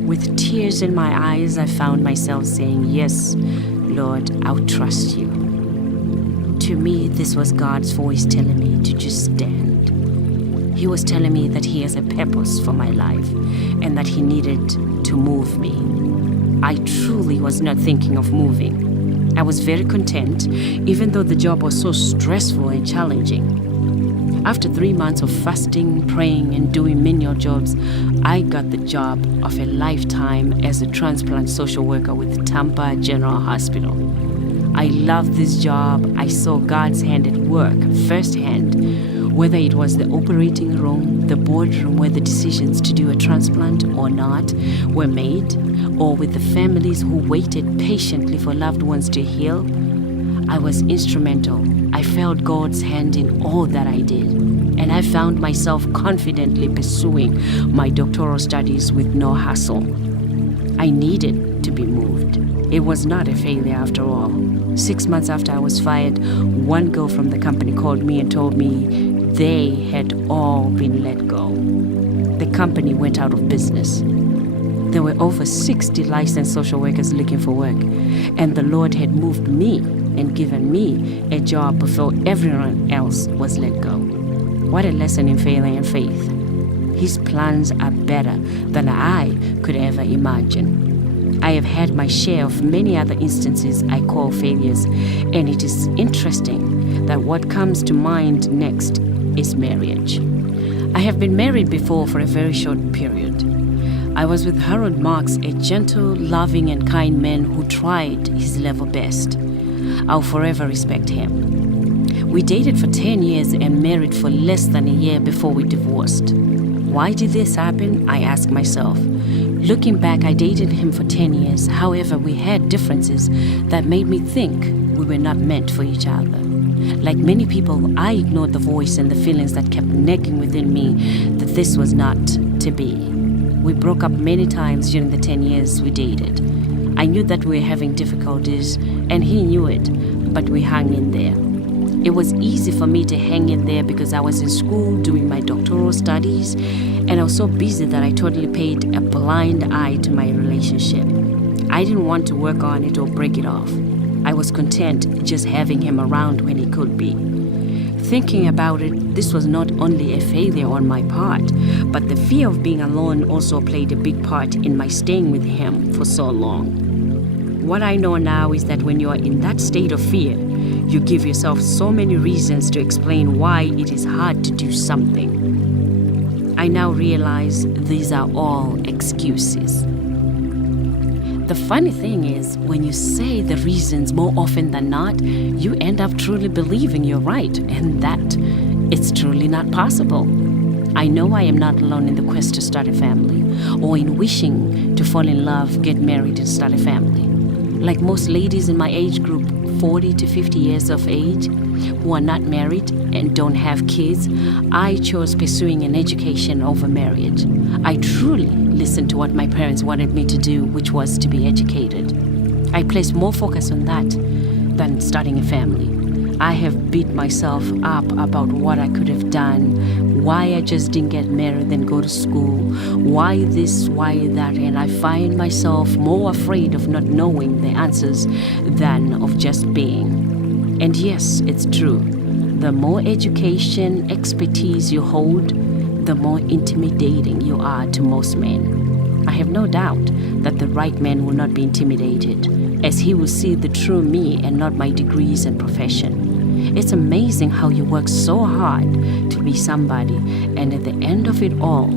With tears in my eyes, I found myself saying, yes, Lord, I'll trust you. To me, this was God's voice telling me to just stand. He was telling me that He has a purpose for my life and that He needed to move me. I truly was not thinking of moving. I was very content, even though the job was so stressful and challenging. After 3 months of fasting, praying, and doing menial jobs, I got the job of a lifetime as a transplant social worker with Tampa General Hospital. I loved this job. I saw God's hand at work firsthand, whether it was the operating room, the boardroom where the decisions to do a transplant or not were made, or with the families who waited patiently for loved ones to heal. I was instrumental. I felt God's hand in all that I did, and I found myself confidently pursuing my doctoral studies with no hassle. I needed to be moved. It was not a failure after all. 6 months after I was fired, one girl from the company called me and told me they had all been let go. The company went out of business. There were over 60 licensed social workers looking for work, and the Lord had moved me and given me a job before everyone else was let go. What a lesson in failure and faith. His plans are better than I could ever imagine. I have had my share of many other instances I call failures, and it is interesting that what comes to mind next is marriage. I have been married before for a very short period. I was with Harold Marks, a gentle, loving, and kind man who tried his level best. I'll forever respect him. We dated for 10 years and married for less than a year before we divorced. Why did this happen? I ask myself. Looking back, I dated him for 10 years. However, we had differences that made me think we were not meant for each other. Like many people, I ignored the voice and the feelings that kept nagging within me that this was not to be. We broke up many times during the 10 years we dated. I knew that we were having difficulties, and he knew it, but we hung in there. It was easy for me to hang in there because I was in school doing my doctoral studies, and I was so busy that I totally paid a blind eye to my relationship. I didn't want to work on it or break it off. I was content just having him around when he could be. Thinking about it, this was not only a failure on my part, but the fear of being alone also played a big part in my staying with him for so long. What I know now is that when you are in that state of fear, you give yourself so many reasons to explain why it is hard to do something. I now realize these are all excuses. The funny thing is, when you say the reasons more often than not, you end up truly believing you're right and that it's truly not possible. I know I am not alone in the quest to start a family or in wishing to fall in love, get married, and start a family. Like most ladies in my age group, 40 to 50 years of age, who are not married and don't have kids, I chose pursuing an education over marriage. I truly listened to what my parents wanted me to do, which was to be educated. I placed more focus on that than starting a family. I have beat myself up about what I could have done, why I just didn't get married and go to school, why this, why that, and I find myself more afraid of not knowing the answers than of just being. And yes, it's true. The more education, expertise you hold, the more intimidating you are to most men. I have no doubt that the right man will not be intimidated, as he will see the true me and not my degrees and profession. It's amazing how you work so hard to be somebody, and at the end of it all,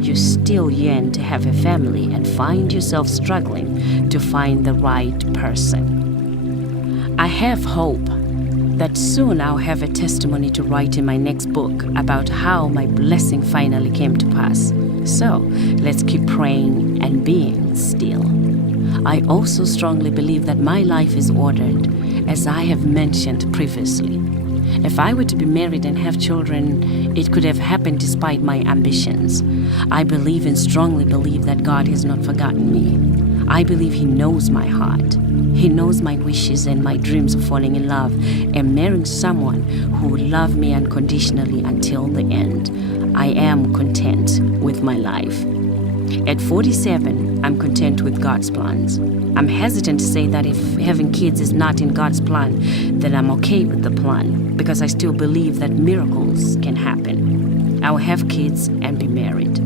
you still yearn to have a family and find yourself struggling to find the right person. I have hope that soon I'll have a testimony to write in my next book about how my blessing finally came to pass. So let's keep praying and being still. I also strongly believe that my life is ordered, as I have mentioned previously. If I were to be married and have children, it could have happened despite my ambitions. I believe and strongly believe that God has not forgotten me. I believe He knows my heart. He knows my wishes and my dreams of falling in love and marrying someone who would love me unconditionally until the end. I am content with my life. At 47, I'm content with God's plans. I'm hesitant to say that if having kids is not in God's plan, then I'm okay with the plan, because I still believe that miracles can happen. I'll have kids and be married.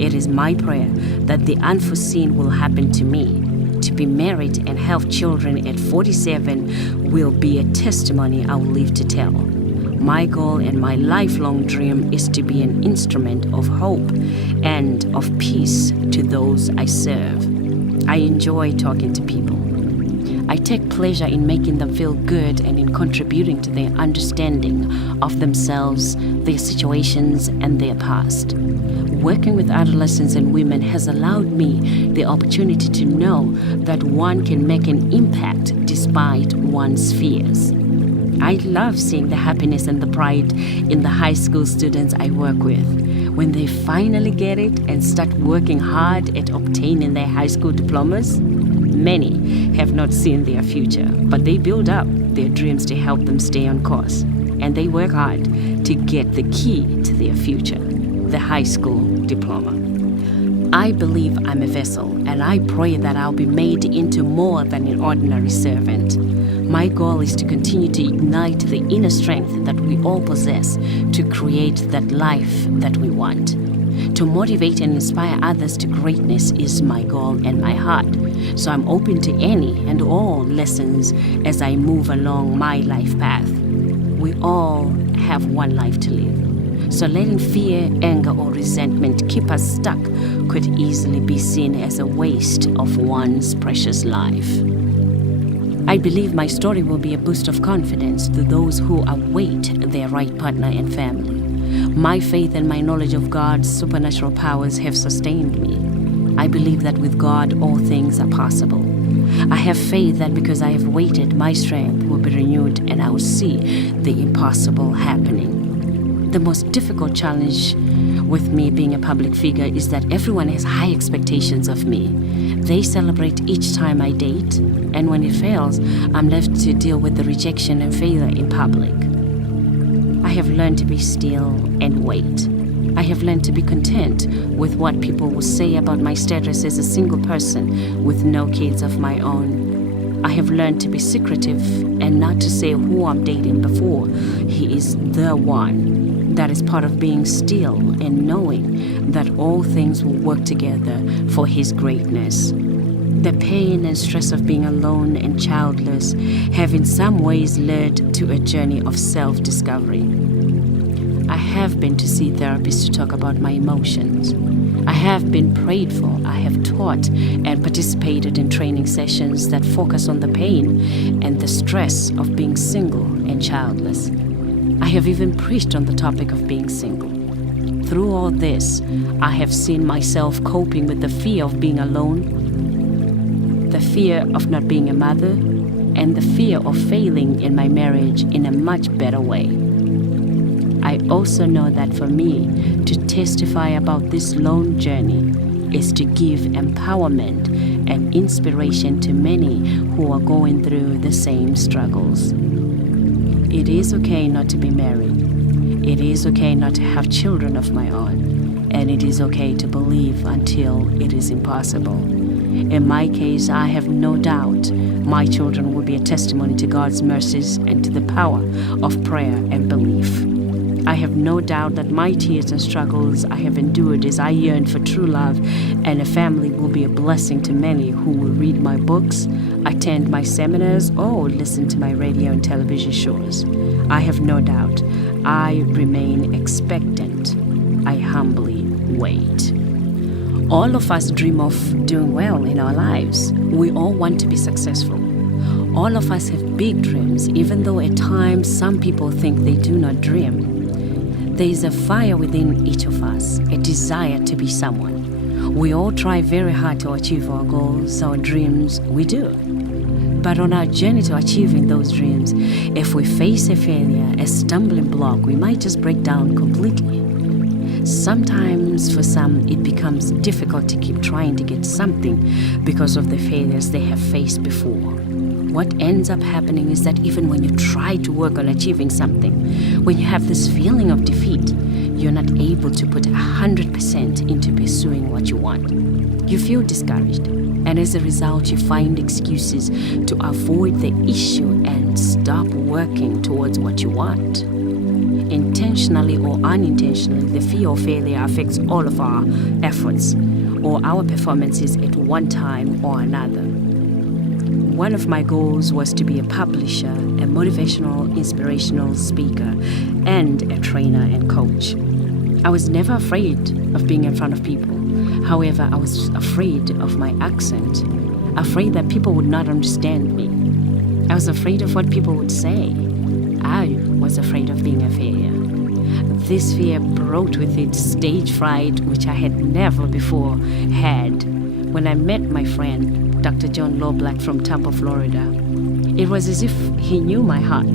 It is my prayer that the unforeseen will happen to me. To be married and have children at 47 will be a testimony I will live to tell. My goal and my lifelong dream is to be an instrument of hope and of peace to those I serve. I enjoy talking to people. I take pleasure in making them feel good and in contributing to their understanding of themselves, their situations, and their past. Working with adolescents and women has allowed me the opportunity to know that one can make an impact despite one's fears. I love seeing the happiness and the pride in the high school students I work with when they finally get it and start working hard at obtaining their high school diplomas. Many have not seen their future, but they build up their dreams to help them stay on course, and they work hard to get the key to their future, the high school diploma. I believe I'm a vessel, and I pray that I'll be made into more than an ordinary servant. My goal is to continue to ignite the inner strength that we all possess to create that life that we want. To motivate and inspire others to greatness is my goal and my heart. So I'm open to any and all lessons as I move along my life path. We all have one life to live. So letting fear, anger, or resentment keep us stuck could easily be seen as a waste of one's precious life. I believe my story will be a boost of confidence to those who await their right partner and family. My faith and my knowledge of God's supernatural powers have sustained me. I believe that with God all things are possible. I have faith that because I have waited, my strength will be renewed and I will see the impossible happening. The most difficult challenge with me being a public figure is that everyone has high expectations of me. They celebrate each time I date, and when it fails, I'm left to deal with the rejection and failure in public. I have learned to be still and wait. I have learned to be content with what people will say about my status as a single person with no kids of my own. I have learned to be secretive and not to say who I'm dating before he is the one. That is part of being still and knowing that all things will work together for His greatness. The pain and stress of being alone and childless have in some ways led to a journey of self-discovery. I have been to see therapists to talk about my emotions. I have been prayed for. I have taught and participated in training sessions that focus on the pain and the stress of being single and childless. I have even preached on the topic of being single. Through all this, I have seen myself coping with the fear of being alone, the fear of not being a mother, and the fear of failing in my marriage in a much better way. I also know that for me to testify about this long journey is to give empowerment and inspiration to many who are going through the same struggles. It is okay not to be married. It is okay not to have children of my own. And it is okay to believe until it is impossible. In my case, I have no doubt my children will be a testimony to God's mercies and to the power of prayer and belief. I have no doubt that my tears and struggles I have endured as I yearn for true love and a family will be a blessing to many who will read my books, attend my seminars, or listen to my radio and television shows. I have no doubt. I remain expectant. I humbly wait. All of us dream of doing well in our lives. We all want to be successful. All of us have big dreams, even though at times some people think they do not dream. There is a fire within each of us, a desire to be someone. We all try very hard to achieve our goals, our dreams, we do. But on our journey to achieving those dreams, if we face a failure, a stumbling block, we might just break down completely. Sometimes for some, it becomes difficult to keep trying to get something because of the failures they have faced before. What ends up happening is that even when you try to work on achieving something, when you have this feeling of defeat, you're not able to put 100% into pursuing what you want. You feel discouraged, and as a result, you find excuses to avoid the issue and stop working towards what you want. Intentionally or unintentionally, the fear of failure affects all of our efforts or our performances at one time or another. One of my goals was to be a publisher, a motivational, inspirational speaker, and a trainer and coach. I was never afraid of being in front of people. However, I was afraid of my accent, afraid that people would not understand me. I was afraid of what people would say. I was afraid of being a failure. This fear brought with it stage fright, which I had never before had. When I met my friend, Dr. John Loblack from Tampa, Florida, it was as if he knew my heart.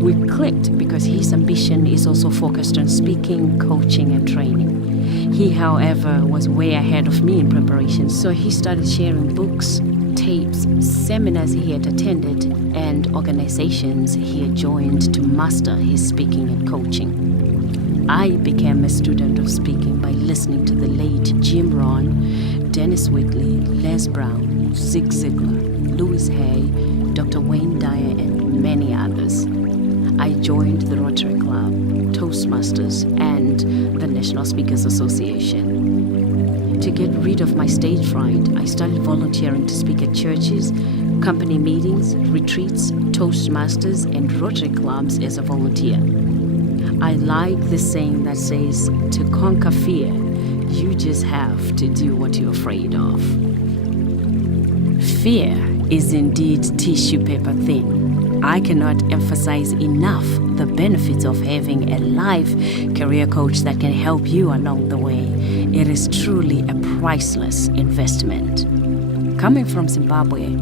We clicked because his ambition is also focused on speaking, coaching, and training. He, however, was way ahead of me in preparation, so he started sharing books, tapes, seminars he had attended, and organizations he had joined to master his speaking and coaching. I became a student of speaking by listening to the late Jim Rohn, Dennis Whitley, Les Brown, Zig Ziglar, Louis Hay, Dr. Wayne Dyer, and many others. I joined the Rotary Club, Toastmasters, and the National Speakers Association. To get rid of my stage fright, I started volunteering to speak at churches, company meetings, retreats, Toastmasters, and Rotary clubs as a volunteer. I like the saying that says, to conquer fear, you just have to do what you're afraid of. Fear is indeed tissue paper thin. I cannot emphasize enough the benefits of having a life career coach that can help you along the way. It is truly a priceless investment. Coming from Zimbabwe,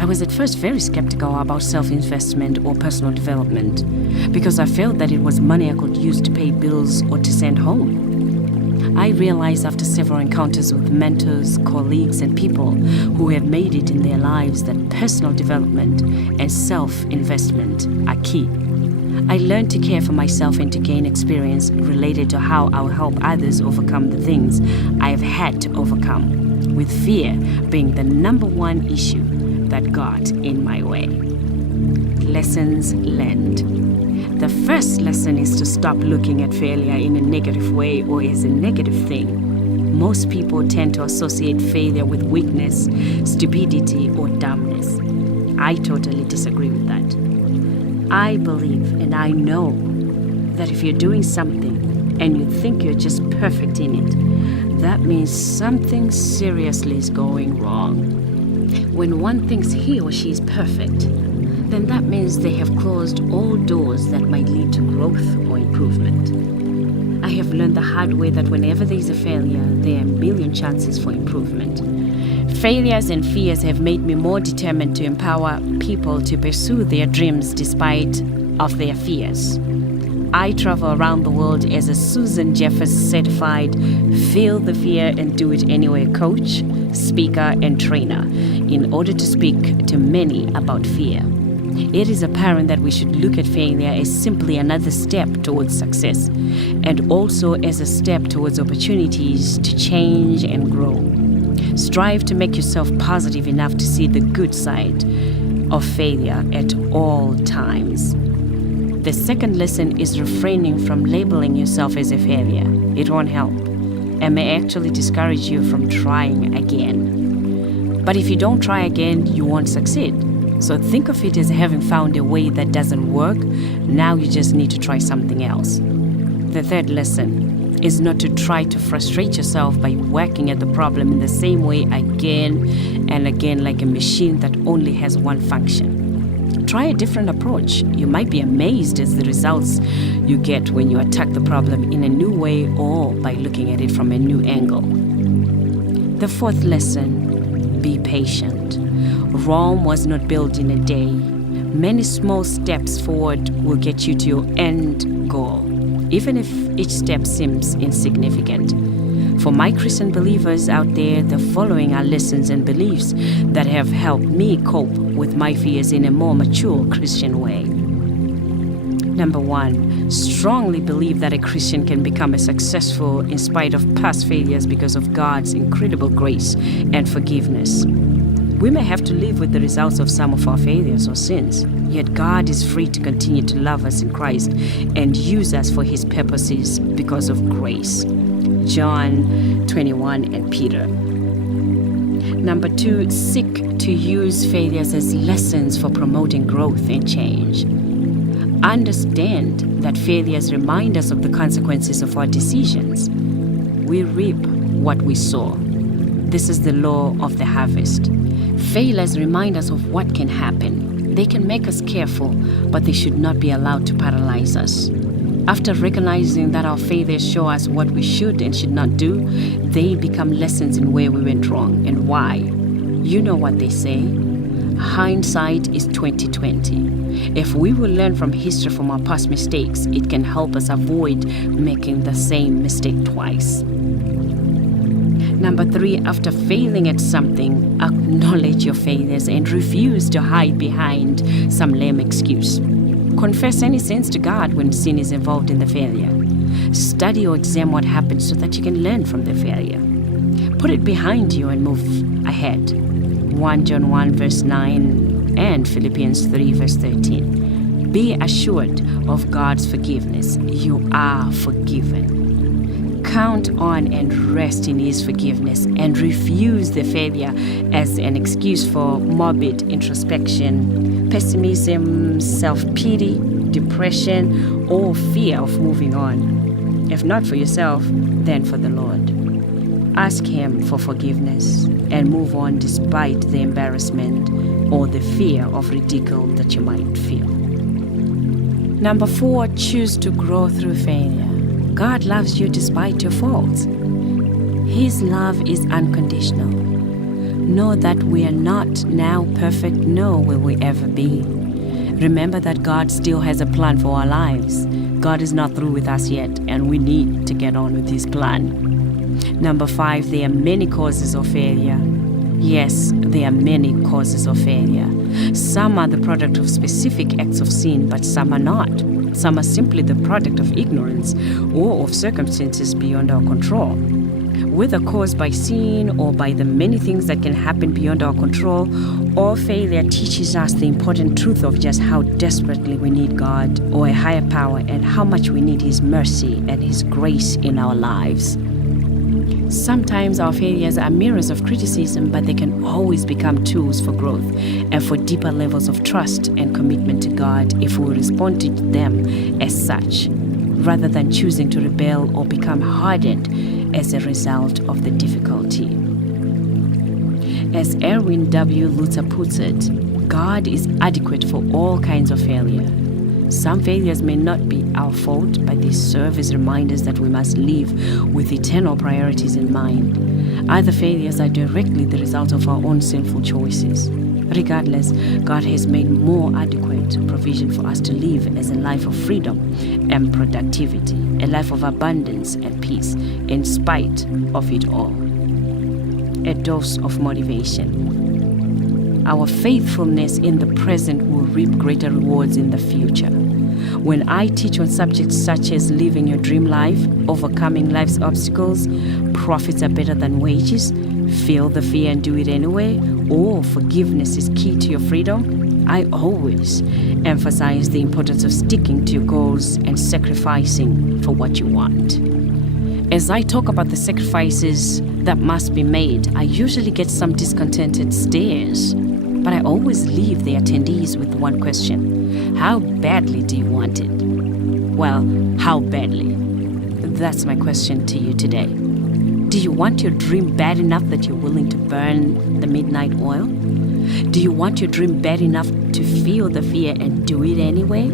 I was at first very skeptical about self-investment or personal development because I felt that it was money I could use to pay bills or to send home. I realized after several encounters with mentors, colleagues, and people who have made it in their lives that personal development and self-investment are key. I learned to care for myself and to gain experience related to how I will help others overcome the things I have had to overcome, with fear being the number one issue that got in my way. Lessons learned. The first lesson is to stop looking at failure in a negative way or as a negative thing. Most people tend to associate failure with weakness, stupidity, or dumbness. I totally disagree with that. I believe and I know that if you're doing something and you think you're just perfect in it, that means something seriously is going wrong. When one thinks he or she is perfect, then that means they have closed all doors that might lead to growth or improvement. I have learned the hard way that whenever there is a failure, there are a million chances for improvement. Failures and fears have made me more determined to empower people to pursue their dreams despite of their fears. I travel around the world as a Susan Jeffers certified Feel the Fear and Do It Anyway coach, speaker, and trainer in order to speak to many about fear. It is apparent that we should look at failure as simply another step towards success and also as a step towards opportunities to change and grow. Strive to make yourself positive enough to see the good side of failure at all times. The second lesson is refraining from labeling yourself as a failure. It won't help. and may actually discourage you from trying again. But if you don't try again, you won't succeed. So think of it as having found a way that doesn't work. Now you just need to try something else. The third lesson is not to try to frustrate yourself by working at the problem in the same way again and again, like a machine that only has one function. Try a different approach. You might be amazed at the results you get when you attack the problem in a new way or by looking at it from a new angle. The fourth lesson, be patient. Rome was not built in a day. Many small steps forward will get you to your end goal, even if each step seems insignificant. For my Christian believers out there, the following are lessons and beliefs that have helped me cope with my fears in a more mature Christian way. Number 1, strongly believe that a Christian can become successful in spite of past failures because of God's incredible grace and forgiveness. We may have to live with the results of some of our failures or sins, yet God is free to continue to love us in Christ and use us for His purposes because of grace. John 21 and Peter. Number 2, seek to use failures as lessons for promoting growth and change. Understand that failures remind us of the consequences of our decisions. We reap what we sow. This is the law of the harvest. Failures remind us of what can happen. They can make us careful, but they should not be allowed to paralyze us. After recognizing that our failures show us what we should and should not do, they become lessons in where we went wrong and why. You know what they say. Hindsight is 20/20. If we will learn from history from our past mistakes, it can help us avoid making the same mistake twice. Number 3, after failing at something, acknowledge your failures and refuse to hide behind some lame excuse. Confess any sins to God when sin is involved in the failure. Study or examine what happened so that you can learn from the failure. Put it behind you and move ahead. 1 John 1 verse 9 and Philippians 3 verse 13. Be assured of God's forgiveness. You are forgiven. Count on and rest in His forgiveness and refuse the failure as an excuse for morbid introspection, pessimism, self-pity, depression, or fear of moving on. If not for yourself, then for the Lord. Ask Him for forgiveness and move on despite the embarrassment or the fear of ridicule that you might feel. Number 4, choose to grow through failure. God loves you despite your faults. His love is unconditional. Know that we are not now perfect, nor will we ever be. Remember that God still has a plan for our lives. God is not through with us yet, and we need to get on with His plan. Number 5, there are many causes of failure. Yes, there are many causes of failure. Some are the product of specific acts of sin, but some are not. Some are simply the product of ignorance or of circumstances beyond our control. Whether caused by sin or by the many things that can happen beyond our control, all failure teaches us the important truth of just how desperately we need God or a higher power and how much we need His mercy and His grace in our lives. Sometimes our failures are mirrors of criticism, but they can always become tools for growth and for deeper levels of trust and commitment to God if we respond to them as such, rather than choosing to rebel or become hardened as a result of the difficulty. As Erwin W. Lutzer puts it, God is adequate for all kinds of failure. Some failures may not be our fault, but they serve as reminders that we must live with eternal priorities in mind. Other failures are directly the result of our own sinful choices. Regardless, God has made more adequate provision for us to live as a life of freedom and productivity, a life of abundance and peace, in spite of it all. A dose of motivation. Our faithfulness in the present will reap greater rewards in the future. When I teach on subjects such as living your dream life, overcoming life's obstacles, profits are better than wages, feel the fear and do it anyway, or forgiveness is key to your freedom, I always emphasize the importance of sticking to your goals and sacrificing for what you want. As I talk about the sacrifices that must be made, I usually get some discontented stares, but I always leave the attendees with one question. How badly do you want it? Well, how badly? That's my question to you today. Do you want your dream bad enough that you're willing to burn the midnight oil? Do you want your dream bad enough to feel the fear and do it anyway?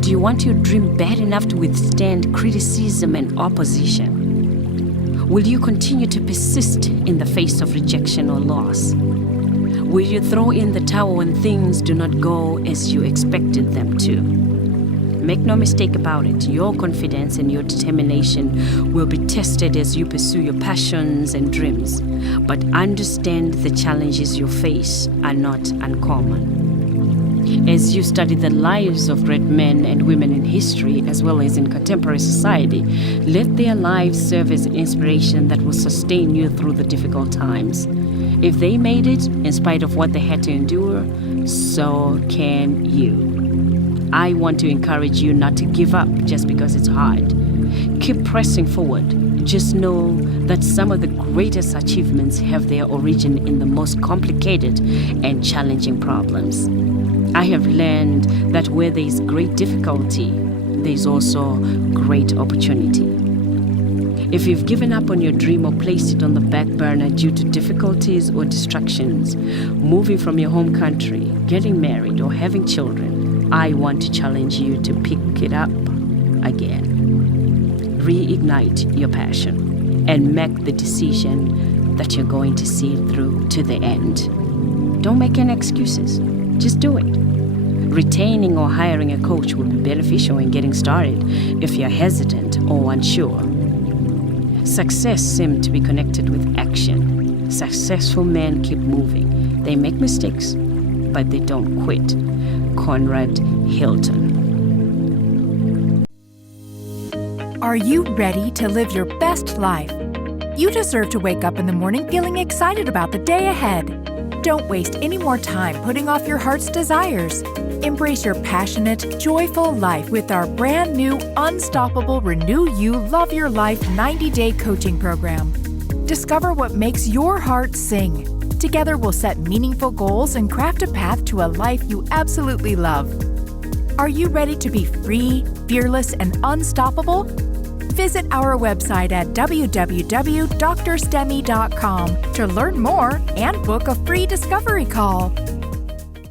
Do you want your dream bad enough to withstand criticism and opposition? Will you continue to persist in the face of rejection or loss? Will you throw in the towel when things do not go as you expected them to? Make no mistake about it, your confidence and your determination will be tested as you pursue your passions and dreams. But understand the challenges you face are not uncommon. As you study the lives of great men and women in history, as well as in contemporary society, let their lives serve as inspiration that will sustain you through the difficult times. If they made it, in spite of what they had to endure, so can you. I want to encourage you not to give up just because it's hard. Keep pressing forward. Just know that some of the greatest achievements have their origin in the most complicated and challenging problems. I have learned that where there is great difficulty, there is also great opportunity. If you've given up on your dream or placed it on the back burner due to difficulties or distractions, moving from your home country, getting married, or having children, I want to challenge you to pick it up again. Reignite your passion and make the decision that you're going to see it through to the end. Don't make any excuses. Just do it. Retaining or hiring a coach will be beneficial in getting started if you're hesitant or unsure. Success seems to be connected with action. Successful men keep moving. They make mistakes, but they don't quit. Conrad Hilton. Are you ready to live your best life? You deserve to wake up in the morning feeling excited about the day ahead. Don't waste any more time putting off your heart's desires. Embrace your passionate, joyful life with our brand new, unstoppable Renew You Love Your Life 90-day coaching program. Discover what makes your heart sing. Together we'll set meaningful goals and craft a path to a life you absolutely love. Are you ready to be free, fearless, and unstoppable? Visit our website at www.DrStem.com to learn more and book a free discovery call.